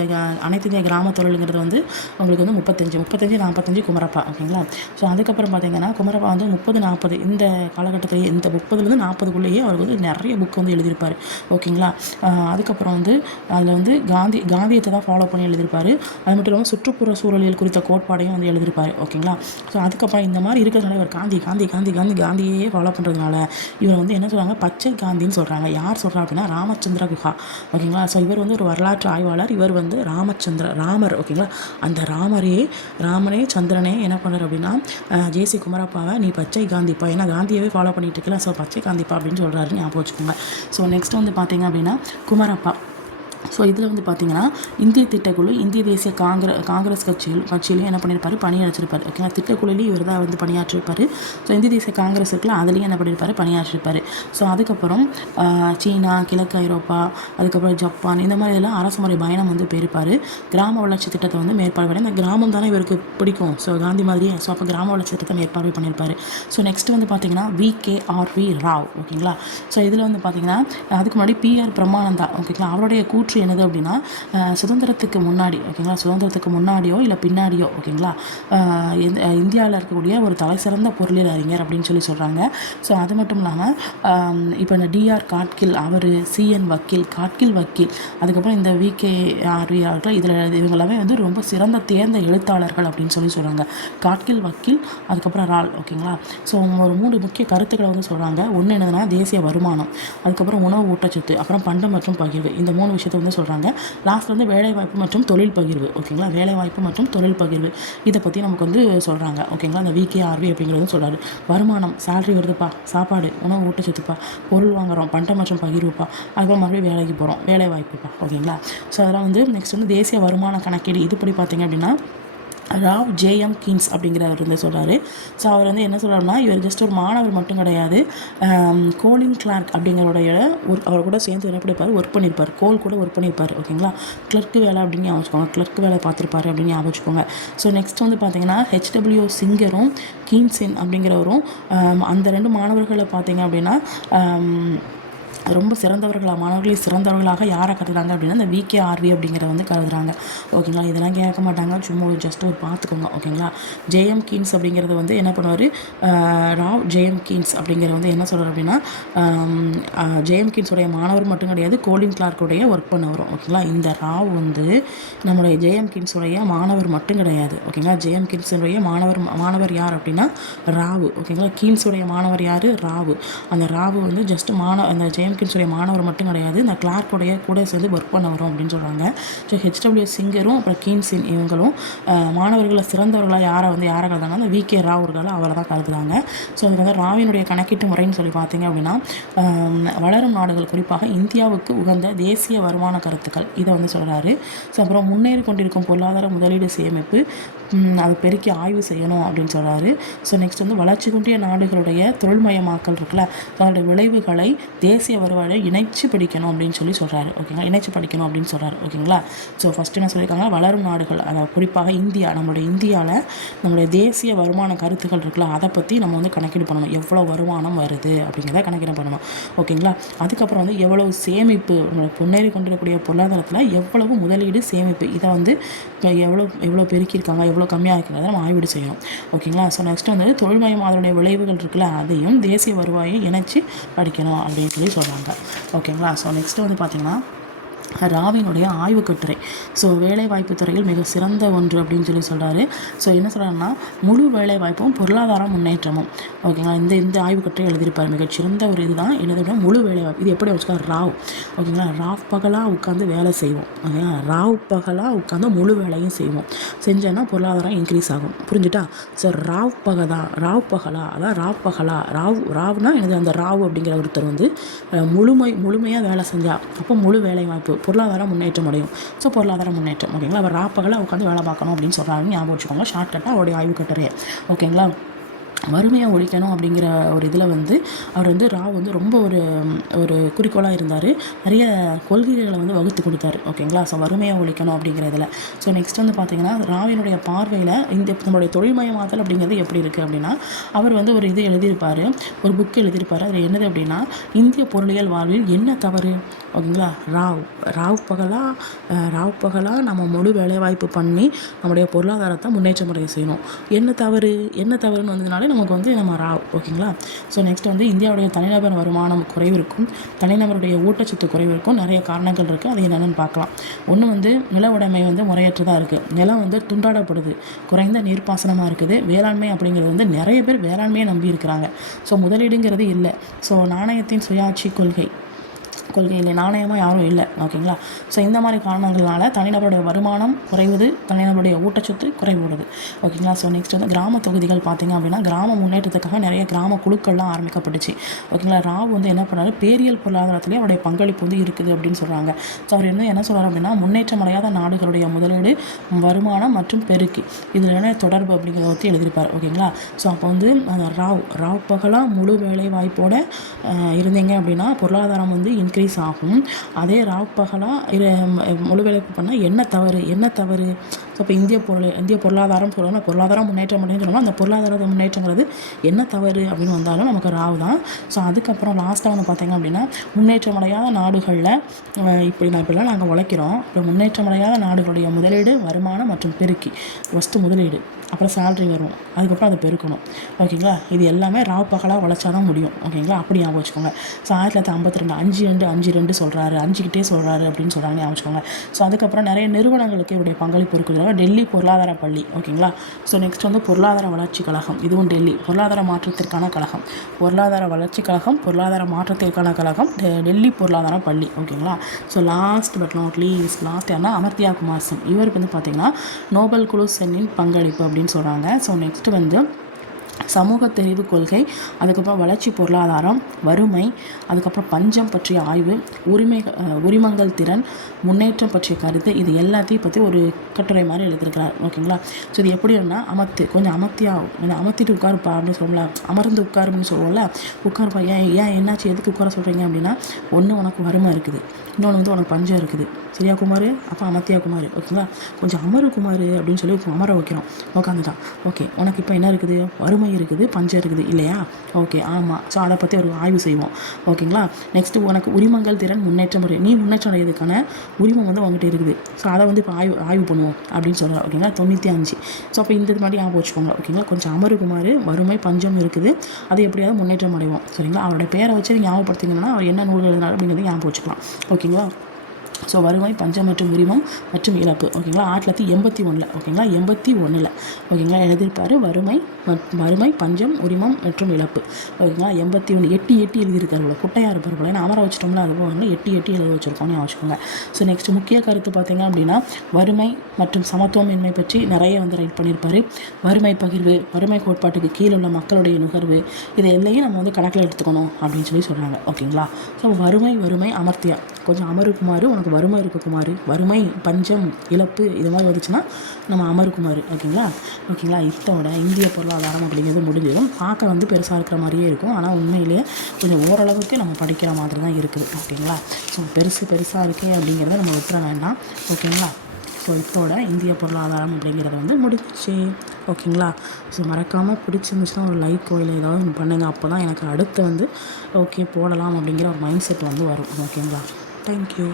அனைத்து இந்திய கிராம தொழிலுங்கிறது வந்து உங்களுக்கு வந்து 35 45 குமரப்பா. ஓகேங்களா. ஸோ அதுக்கப்புறம் பார்த்திங்கன்னா குமரப்பா வந்து 30-40 இந்த காலகட்டத்திலேயே இந்த 30லேருந்து 40க்குள்ளேயே அவர் வந்து நிறைய புக் வந்து எழுதியிருப்பார். ஓகேங்களா. அதுக்கப்புறம் வந்து அதில் வந்து காந்தியத்தை தான் ஃபாலோ பண்ணி எழுதியிருப்பார். அது மட்டும் இல்லாமல் சுற்றுப்புற சூழலியல் குறித்த கோட்பாடையும் வந்து எழுதியிருப்பார். ஓகேங்களா. ஸோ அதுக்கப்புறம் இந்த மாதிரி இருக்கிறதுனால இவர் காந்தியே ஃபாலோ பண்ணுறதுனால இவர் வந்து என்ன சொல்கிறாங்க, பச்சை காந்தின்னு சொல்கிறாங்க. யார் சொல்கிறா அப்படின்னா ராமச்சந்திர குஹா. ஓகேங்களா. ஸோ இவர் வந்து ஒரு வரலாற்று ஆய்வாளர். இவர் வந்து ராமர். ஓகேங்களா. அந்த ராமனே சந்திரனே என்ன பண்ணுறாரு அப்படின்னா ஜேசி குமரப்பாவை நீ பச்சை காந்திப்பா, ஏன்னா காந்தியவே ஃபாலோ பண்ணிட்டு இருக்கலாம், ஸோ பச்சை காந்திப்பா அப்படின்னு சொல்கிறாரு, ஞாபகம் வச்சுக்கோங்க. ஸோ நெக்ஸ்ட் வந்து பார்த்திங்க அப்படின்னா குமரப்பா. ஸோ இதில் வந்து பார்த்திங்கன்னா இந்திய திட்டக்குழு, இந்திய தேசிய காங்கிரஸ் கட்சியிலையும் என்ன பண்ணியிருப்பார், பணியாற்றிருப்பார். ஓகேங்களா. திட்டக்குழுலையும் இவர் தான் வந்து பணியாற்றிருப்பார். ஸோ இந்திய தேசிய காங்கிரஸ் இருக்குல்ல, அதுலேயும் என்ன பண்ணியிருப்பார், பணியாற்றிருப்பார். ஸோ அதுக்கப்புறம் சீனா, கிழக்கு ஐரோப்பா, அதுக்கப்புறம் ஜப்பான், இந்த மாதிரி இதெல்லாம் அரசு முறை பயணம் வந்து போயிருப்பார். கிராம வளர்ச்சி திட்டத்தை வந்து மேற்பார்வை, இந்த கிராமம் தானே இவருக்கு பிடிக்கும், ஸோ காந்தி மாதிரியே. ஸோ அப்போ கிராம வளர்ச்சி திட்டத்தை மேற்பார்வை பண்ணியிருப்பார். ஸோ நெக்ஸ்ட் வந்து பார்த்திங்கன்னா VKRV ராவ். ஓகேங்களா. ஸோ இதில் வந்து பார்த்திங்கன்னா அதுக்கு முன்னாடி PR பிரம்மானந்தா. ஓகேங்களா. அவருடைய கூற்று என்னது அப்படின்னா சுதந்திரத்துக்கு முன்னாடி, ஓகேங்களா, சுதந்திரத்துக்கு முன்னாடியோ இல்லை பின்னாடியோ, ஓகேங்களா, இந்தியாவில் இருக்கக்கூடிய ஒரு தலை சிறந்த பொருளியல் அறிஞர் அப்படின்னு சொல்கிறாங்க. ஸோ அது மட்டும் இல்லாமல் இப்போ இந்த DR காட்கில், அவர் CN காட்கில் வக்கீல், அதுக்கப்புறம் இந்த VKRV அவர்கள், இதில் இவங்க எல்லாமே வந்து ரொம்ப சிறந்த தேர்ந்த எழுத்தாளர்கள் அப்படின்னு சொல்கிறாங்க. காட்கில் வக்கீல், அதுக்கப்புறம் ரால். ஓகேங்களா. ஸோ ஒரு 3 முக்கிய கருத்துக்களை வந்து சொல்கிறாங்க. ஒன்று என்னதுன்னா தேசிய வருமானம், அதுக்கப்புறம் உணவு ஊட்டச்சத்து, அப்புறம் பண்டம் மற்றும் பகிர்வு, இந்த 3 விஷயத்தை வந்து சொல்கிறாங்க. லாஸ்ட் வந்து வேலைவாய்ப்பு மற்றும் தொழில் பகிர்வு. ஓகேங்களா. வேலைவாய்ப்பு மற்றும் தொழில் பகிர்வு இதை பற்றி நமக்கு வந்து சொல்கிறாங்க. ஓகேங்களா. அந்த VKRV அப்படிங்கிறது சொல்கிறாரு. வருமானம், சேலரி வருதுப்பா, சாப்பாடு, உணவு ஊட்டச்சத்துப்பா, பொருள் வாங்குகிறோம், பண்டம் மற்றும் பகிர்வுப்பா, அதுக்கப்புறம் மறுபடியும் வேலைக்கு போகிறோம், வேலைவாய்ப்புப்பா. ஓகேங்களா. ஸோ அதெல்லாம் வந்து நெக்ஸ்ட் வந்து தேசிய வருமான கணக்கீடு. இதுபடி பார்த்திங்க அப்படின்னா ராவ் JM கீன்ஸ் அப்படிங்கிறவர் வந்து சொல்கிறாரு. ஸோ அவர் வந்து என்ன சொல்கிறாருன்னா இவர் ஜஸ்ட் ஒரு மாணவர் மட்டும் கிடையாது, கோலின் கிளார்க் அப்படிங்கிறோடைய அவர் கூட சேர்ந்து என்ன பண்ணியிருப்பார், ஒர்க் பண்ணியிருப்பார், கூட ஒர்க் பண்ணியிருப்பார். ஓகேங்களா. கிளர்க்கு வேலை அப்படின்னு ஞாபகம் வச்சுக்கோங்க, கிளர்க்கு வேலை பார்த்துருப்பாரு அப்படின்னு ஞாபகம் வச்சுக்கோங்க. ஸோ நெக்ஸ்ட் வந்து பார்த்திங்கன்னா HW சிங்கரும் கீன்சின் அப்படிங்கிறவரும் அந்த 2 மாணவர்களை பார்த்திங்க அப்படின்னா ரொம்ப மாணவர்களில் சிறந்தவர்களாக யாரை கருதுறாங்க அப்படின்னா இந்த VKRV அப்படிங்கிறத வந்து கருதுறாங்க. ஓகேங்களா. இதெல்லாம் கேட்க மாட்டாங்க, சும்மா ஜஸ்ட் ஒரு பார்த்துக்கோங்க. ஓகேங்களா. JM கீன்ஸ் அப்படிங்கிறது வந்து என்ன பண்ணுவார், ராவ் JM கீன்ஸ் அப்படிங்கிறது வந்து என்ன சொல்கிறார் அப்படின்னா JM கீன்ஸுடைய மாணவர் மட்டும் கிடையாது, கோலின் கிளார்க்குடைய ஒர்க் பண்ண வரும். ஓகேங்களா. இந்த ராவ் வந்து நம்மளுடைய JM கீன்ஸுடைய மாணவர் மட்டும் கிடையாது. ஓகேங்களா. JM கீன்ஸுடைய மாணவர் யார் அப்படின்னா ராவு. ஓகேங்களா. கீன்ஸுடைய மாணவர் யார், ராவு. அந்த ராவு வந்து ஜஸ்ட் அந்த JM கீன்ஸுடைய மாணவர் மட்டும் கிடையாது, இந்த கிளார்க்குடைய கூட சேர்ந்து ஒர்க் பண்ண வரும் அப்படின்னு சொல்கிறாங்க. ஸோ HW சிங்கரும் அப்புறம் கீன்சின் இவங்களும் மாணவர்களை சிறந்தவர்களாக யாரை கருதுறாங்கன்னா அந்த VK ராவ் அவரை தான் கருதுறாங்க. ஸோ அதுக்கு வந்து ராவினுடைய கணக்கீட்டு முறைன்னு சொல்லி பார்த்தீங்க அப்படின்னா வளரும் நாடுகள், குறிப்பாக இந்தியாவுக்கு உகந்த தேசிய வருமான கருத்துக்கள், இதை வந்து சொல்கிறாரு. ஸோ அப்புறம் முன்னேறி கொண்டிருக்கும் பொருளாதார முதலீடு சேமிப்பு, அதை பெருக்கி ஆய்வு செய்யணும் அப்படின்னு சொல்கிறாரு. ஸோ நெக்ஸ்ட் வந்து வளர்ச்சி குன்றிய நாடுகளுடைய தொழில்மயமாக்கல் இருக்குல்ல, அதோடைய விளைவுகளை தேசிய வருவாயை இணைச்சு படிக்கணும் அப்படின்னு சொல்கிறாரு. ஓகேங்களா. இணைச்சு படிக்கணும் அப்படின்னு சொல்கிறாரு. ஓகேங்களா. ஸோ ஃபஸ்ட்டு என்ன சொல்லியிருக்காங்க, வளரும் நாடுகள், அதாவது குறிப்பாக இந்தியா, நம்மளுடைய இந்தியாவில் நம்மளுடைய தேசிய வருமான கருத்துக்கள் இருக்குல்ல, அதை பற்றி நம்ம வந்து கணக்கீடு பண்ணணும். எவ்வளோ வருமானம் வருது அப்படிங்கிறத கணக்கீடு பண்ணணும். ஓகேங்களா. அதுக்கப்புறம் வந்து எவ்வளவு சேமிப்பு, முன்னேறி கொண்டிருக்கக்கூடிய பொருளாதாரத்தில் எவ்வளவு முதலீடு சேமிப்பு, இதை வந்து எவ்வளோ பெருக்கியிருக்காங்க, எவ்வளோ கம்மியாக இருக்கிறத நம்ம ஆய்வு செய்யணும். ஓகேங்களா. ஸோ நெக்ஸ்ட் வந்து தொழில்மயம் அதனுடைய விளைவுகள் இருக்குல்ல, அதையும் தேசிய வருவாயை இணைச்சி படிக்கணும் அப்படின்னு சொல்கிறாங்க. ஓகேங்களா. ஸோ நெக்ஸ்ட் வந்து பார்த்திங்கன்னா ராவினுடைய ஆய்வு கட்டுரை. ஸோ வேலைவாய்ப்பு துறையில் மிக சிறந்த ஒன்று அப்படின்னு சொல்கிறாரு. ஸோ என்ன சொல்கிறாருன்னா முழு வேலைவாய்ப்பும் பொருளாதார முன்னேற்றமும். ஓகேங்களா. இந்த ஆய்வு கட்டுரை எழுதியிருப்பார். மிகச்சிறந்த ஒரு இதுதான் எழுதினா முழு வேலைவாய்ப்பு. இது எப்படி வச்சுக்கா, ராவ். ஓகேங்களா. ராவ் பகலாக உட்காந்து வேலை செய்வோம். ஓகேங்களா. ராவ் பகலாக உட்காந்து முழு வேலையும் செய்வோம், செஞ்சோன்னா பொருளாதாரம் இன்க்ரீஸ் ஆகும். புரிஞ்சுட்டா. ஸோ ராவ் பகலா, அதான் ராவ்னா எனது அந்த ராவ் அப்படிங்கிற ஒருத்தர் வந்து முழுமையாக வேலை செஞ்சால் அப்போ முழு வேலைவாய்ப்பு, பொருளாதார முன்னேற்றம் அடையும். ஸோ பொருளாதார முன்னேற்றம். ஓகேங்களா. அவர் ராப்பகலாக உட்காந்து வேலை பார்க்கணும் அப்படின்னு சொல்கிறாருன்னு ஞாபகம் வச்சுக்கோங்க. ஷார்ட்கட்டாக அவருடைய ஆய்வு கட்டுரையை. ஓகேங்களா. வறுமையை ஒழிக்கணும் அப்படிங்கிற ஒரு இதில் வந்து அவர் வந்து ராவ் வந்து ரொம்ப ஒரு குறிக்கோளாக இருந்தார். நிறைய கொள்கைகளை வந்து வகுத்து கொடுத்தாரு. ஓகேங்களா. ஸோ வறுமையை ஒழிக்கணும் அப்படிங்கிற இதில். ஸோ நெக்ஸ்ட் வந்து பார்த்திங்கன்னா ராவினுடைய பார்வையில் இந்த நம்மளுடைய தொழில்மயமாதல் அப்படிங்கிறது எப்படி இருக்குது அப்படின்னா, அவர் வந்து ஒரு இது எழுதியிருப்பார், ஒரு புக் எழுதியிருப்பார். அதில் என்னது அப்படின்னா, இந்திய பொருளியல் வாழ்வில் என்ன தவறு. ஓகேங்களா. ராவ் பகலாக நம்ம முழு வேலைவாய்ப்பு பண்ணி நம்முடைய பொருளாதாரத்தை முன்னேற்றம் அடைய செய்யணும். என்ன தவறுன்னு வந்ததுனாலே நமக்கு வந்து நம்ம ராவ். ஓகேங்களா. ஸோ நெக்ஸ்ட் வந்து இந்தியாவுடைய தனிநபர் வருமானம் குறைவு இருக்கும், தனிநபருடைய ஊட்டச்சத்து குறைவு இருக்கும். நிறைய காரணங்கள் இருக்குது. அது என்னென்னு பார்க்கலாம். ஒன்று வந்து நில உடைமை வந்து முறையற்றதாக இருக்குது. நிலம் வந்து துண்டாடப்படுது, குறைந்த நீர்ப்பாசனமாக இருக்குது. வேளாண்மை அப்படிங்கிறது வந்து நிறைய பேர் வேளாண்மையை நம்பி இருக்கிறாங்க. ஸோ முதலீடுங்கிறது இல்லை. ஸோ நாணயத்தின் சுயாட்சி கொள்கையில் நாணயமாக யாரும் இல்லை. ஓகேங்களா. ஸோ இந்த மாதிரி காரணங்களால் தனிநபருடைய வருமானம் குறைவது, தனிநபருடைய ஊட்டச்சத்து குறைவுடுது. ஓகேங்களா. ஸோ நெக்ஸ்ட் வந்து கிராம தொகுதிகள் பார்த்திங்க அப்படின்னா, கிராம முன்னேற்றத்துக்காக நிறைய கிராம குழுக்கள்லாம் ஆரம்பிக்கப்பட்டுச்சு. ஓகேங்களா. ராவ் வந்து என்ன பண்ணார், பேரியல் பொருளாதாரத்துலேயே அவருடைய பங்களிப்பு வந்து இருக்குது அப்படின்னு சொல்கிறாங்க. ஸோ அவர் என்ன சொல்கிறார் அப்படின்னா, முன்னேற்றம் அடையாத நாடுகளுடைய முதலீடு, வருமானம் மற்றும் பெருக்கி இதில் என்ன தொடர்பு அப்படிங்கிறத பற்றி எழுதியிருப்பார். ஓகேங்களா. ஸோ அப்போ வந்து ராவ் பகலாக முழு வேலை வாய்ப்போடு இருந்தீங்க அப்படின்னா பொருளாதாரம் வந்து இன்க்ரீஸ் ஆகும். அதே ராவ் பகலாக முழு வேலைக்கு பண்ணால் என்ன தவறு. ஸோ இப்போ இந்திய பொருளாதாரம் சொல்லணும், பொருளாதாரம் முன்னேற்றம் அப்படின்னு சொல்லணும். அந்த பொருளாதார முன்னேற்றங்கிறது என்ன தவறு அப்படின்னு வந்தாலும் நமக்கு ராவ் தான். ஸோ அதுக்கப்புறம் லாஸ்ட்டாக வந்து பார்த்திங்க அப்படின்னா, முன்னேற்றமடையாத நாடுகளில் இப்படிலாம் நாங்கள் உழைக்கிறோம். இப்போ முன்னேற்றமடையாத நாடுகளுடைய முதலீடு, வருமானம் மற்றும் பெருக்கி. ஃபஸ்ட்டு முதலீடு, அப்புறம் சேலரி வரும், அதுக்கப்புறம் அதை பெருக்கணும். ஓகேங்களா. இது எல்லாமே ராவ் பகலாக உழைச்சா தான் முடியும். ஓகேங்களா. அப்படி ஞாபகம் வச்சுக்கோங்க. ஸோ 1952 5 சொல்கிறாரு, 5 சொல்கிறாரு அப்படின்னு சொல்கிறாங்க, ஞாபகம் வச்சுக்கோங்க. ஸோ அதுக்கப்புறம் நிறைய நிறுவனங்களுக்கு இவருடைய பங்களிப்பு இருக்குது. டெல்லி பொருளாதார பள்ளி. ஓகேங்களா. ஸோ நெக்ஸ்ட் வந்து பொருளாதார வளர்ச்சி கழகம். இதுவும் டெல்லி பொருளாதார மாற்றத்திற்கான கழகம், பொருளாதார வளர்ச்சி கழகம், பொருளாதார மாற்றத்திற்கான கழகம், டெல்லி பொருளாதார பள்ளி. ஓகேங்களா. So last but not least யாருன்னா அமர்த்தியா குமார் சிங். இவருக்கு வந்து பார்த்திங்கன்னா நோபல் குழு சென்னின் பங்களிப்பு அப்படின்னு சொல்கிறாங்க. ஸோ நெக்ஸ்ட் வந்து சமூக தெரிவு கொள்கை, அதுக்கப்புறம் வளர்ச்சி பொருளாதாரம், வறுமை, அதுக்கப்புறம் பஞ்சம் பற்றிய ஆய்வு, உரிமங்கள் திறன், முன்னேற்றம் பற்றிய கருத்து, இது எல்லாத்தையும் பற்றி ஒரு கட்டுரை மாதிரி எழுதியிருக்கிறார். ஓகேங்களா. ஸோ இது எப்படின்னா, கொஞ்சம் அமர்த்திட்டு உட்காருப்பா அப்படின்னு சொல்லல, அமர்ந்து உட்காரு அப்படின்னு சொல்லுவோம்ல, உட்காருப்பா. ஏன் என்னாச்சு, எதுக்கு உட்கார சொல்கிறீங்க அப்படின்னா, ஒன்று உனக்கு வறுமை இருக்குது, இன்னொன்று வந்து உனக்கு பஞ்சம் இருக்குது. சரியா குமார், அப்போ அமர்த்தியா குமார். ஓகேங்களா. கொஞ்சம் அமரு குமார் அப்படின்னு சொல்லி அமர வைக்கிறோம். உட்காந்துட்டான். ஓகே, உனக்கு இப்போ என்ன இருக்குது, வறுமை இருக்குது, பஞ்சம் இருக்குது இல்லையா. ஓகே, ஆமாம். ஸோ அதை பற்றி ஒரு ஆய்வு செய்வோம். ஓகேங்களா. நெக்ஸ்ட்டு உனக்கு உரிமங்கள் திறன் முன்னேற்றம் நீ முன்னேற்றம் அடையிறதுக்கான உரிமம் வந்து உங்ககிட்ட இருக்குது. ஸோ அதை வந்து இப்போ ஆய்வு பண்ணுவோம் அப்படின்னு சொல்கிறார். ஓகேங்களா. 95. ஸோ அப்போ இந்த மாதிரி ஞாபகம் வச்சுக்கோங்க. ஓகேங்களா. கொஞ்சம் அமருகுமார், வறுமை பஞ்சம் இருக்குது, அது எப்படியாவது முன்னேற்றம் அடைவோம். சரிங்களா. அவருடைய பேரை வச்சு ஞாபகப்படுத்திங்கன்னா அவர் என்ன நூல் எழுதினார் அப்படிங்கிறது ஞாபகம் வச்சுக்கலாம். ஓகேங்களா. ஸோ வறுமை பஞ்சம் மற்றும் உரிமம் மற்றும் இழப்பு. ஓகேங்களா. 1981. ஓகேங்களா. 81. ஓகேங்களா. எழுதியிருப்பார் வறுமை பஞ்சம் உரிமம் மற்றும் இழப்பு. ஓகேங்களா. 81 8 எழுதியிருக்காரு. இவ்வளோ குட்டையாக இருப்பார் போல. ஏன்னா அமர வச்சுட்டோம்னா அது போகல, 8 எழுத வச்சுருக்கோம்னு வச்சுக்கோங்க. ஸோ நெக்ஸ்ட் முக்கிய கருத்து பார்த்திங்க அப்படின்னா, வறுமை மற்றும் சமத்துவமின்மை பற்றி நிறைய வந்து ரைட் பண்ணியிருப்பார். வறுமை பகிர்வு, வறுமை கோட்பாட்டுக்கு கீழே உள்ள மக்களுடைய நுகர்வு, இதை எல்லையும் நம்ம வந்து கணக்கில் எடுத்துக்கணும் அப்படின்னு சொல்லி சொல்கிறாங்க. ஓகேங்களா. ஸோ வறுமை அமர்த்தியா, கொஞ்சம் அமருகுமார், உனக்கு வறுமை இருக்குது குமார், வறுமை பஞ்சம் இழப்பு இது மாதிரி வந்துச்சுன்னா நம்ம அமருகுமார். ஓகேங்களா. இதோட இந்திய பொருளாதாரம் அப்படிங்கிறது முடிஞ்சிடும். பார்க்க வந்து பெருசாக இருக்கிற மாதிரியே இருக்கும், ஆனால் உண்மையிலேயே கொஞ்சம் ஓரளவுக்கு நம்ம படிக்கிற மாதிரி தான் இருக்குது. ஓகேங்களா. ஸோ பெருசாக இருக்கே அப்படிங்கிறத நம்ம விட்டுற வேண்டாம். ஓகேங்களா. ஸோ இதோட இந்திய பொருளாதாரம் அப்படிங்கிறத வந்து முடிச்சு. ஓகேங்களா. ஸோ மறக்காமல் பிடிச்சிருந்துச்சுன்னா ஒரு லைக் இல்லை ஏதாவது ஒன்று பண்ணுங்கள். அப்போ தான் எனக்கு அடுத்து வந்து ஓகே போடலாம் அப்படிங்கிற ஒரு மைண்ட் செட் வந்து வரும். ஓகேங்களா. தேங்க்யூ.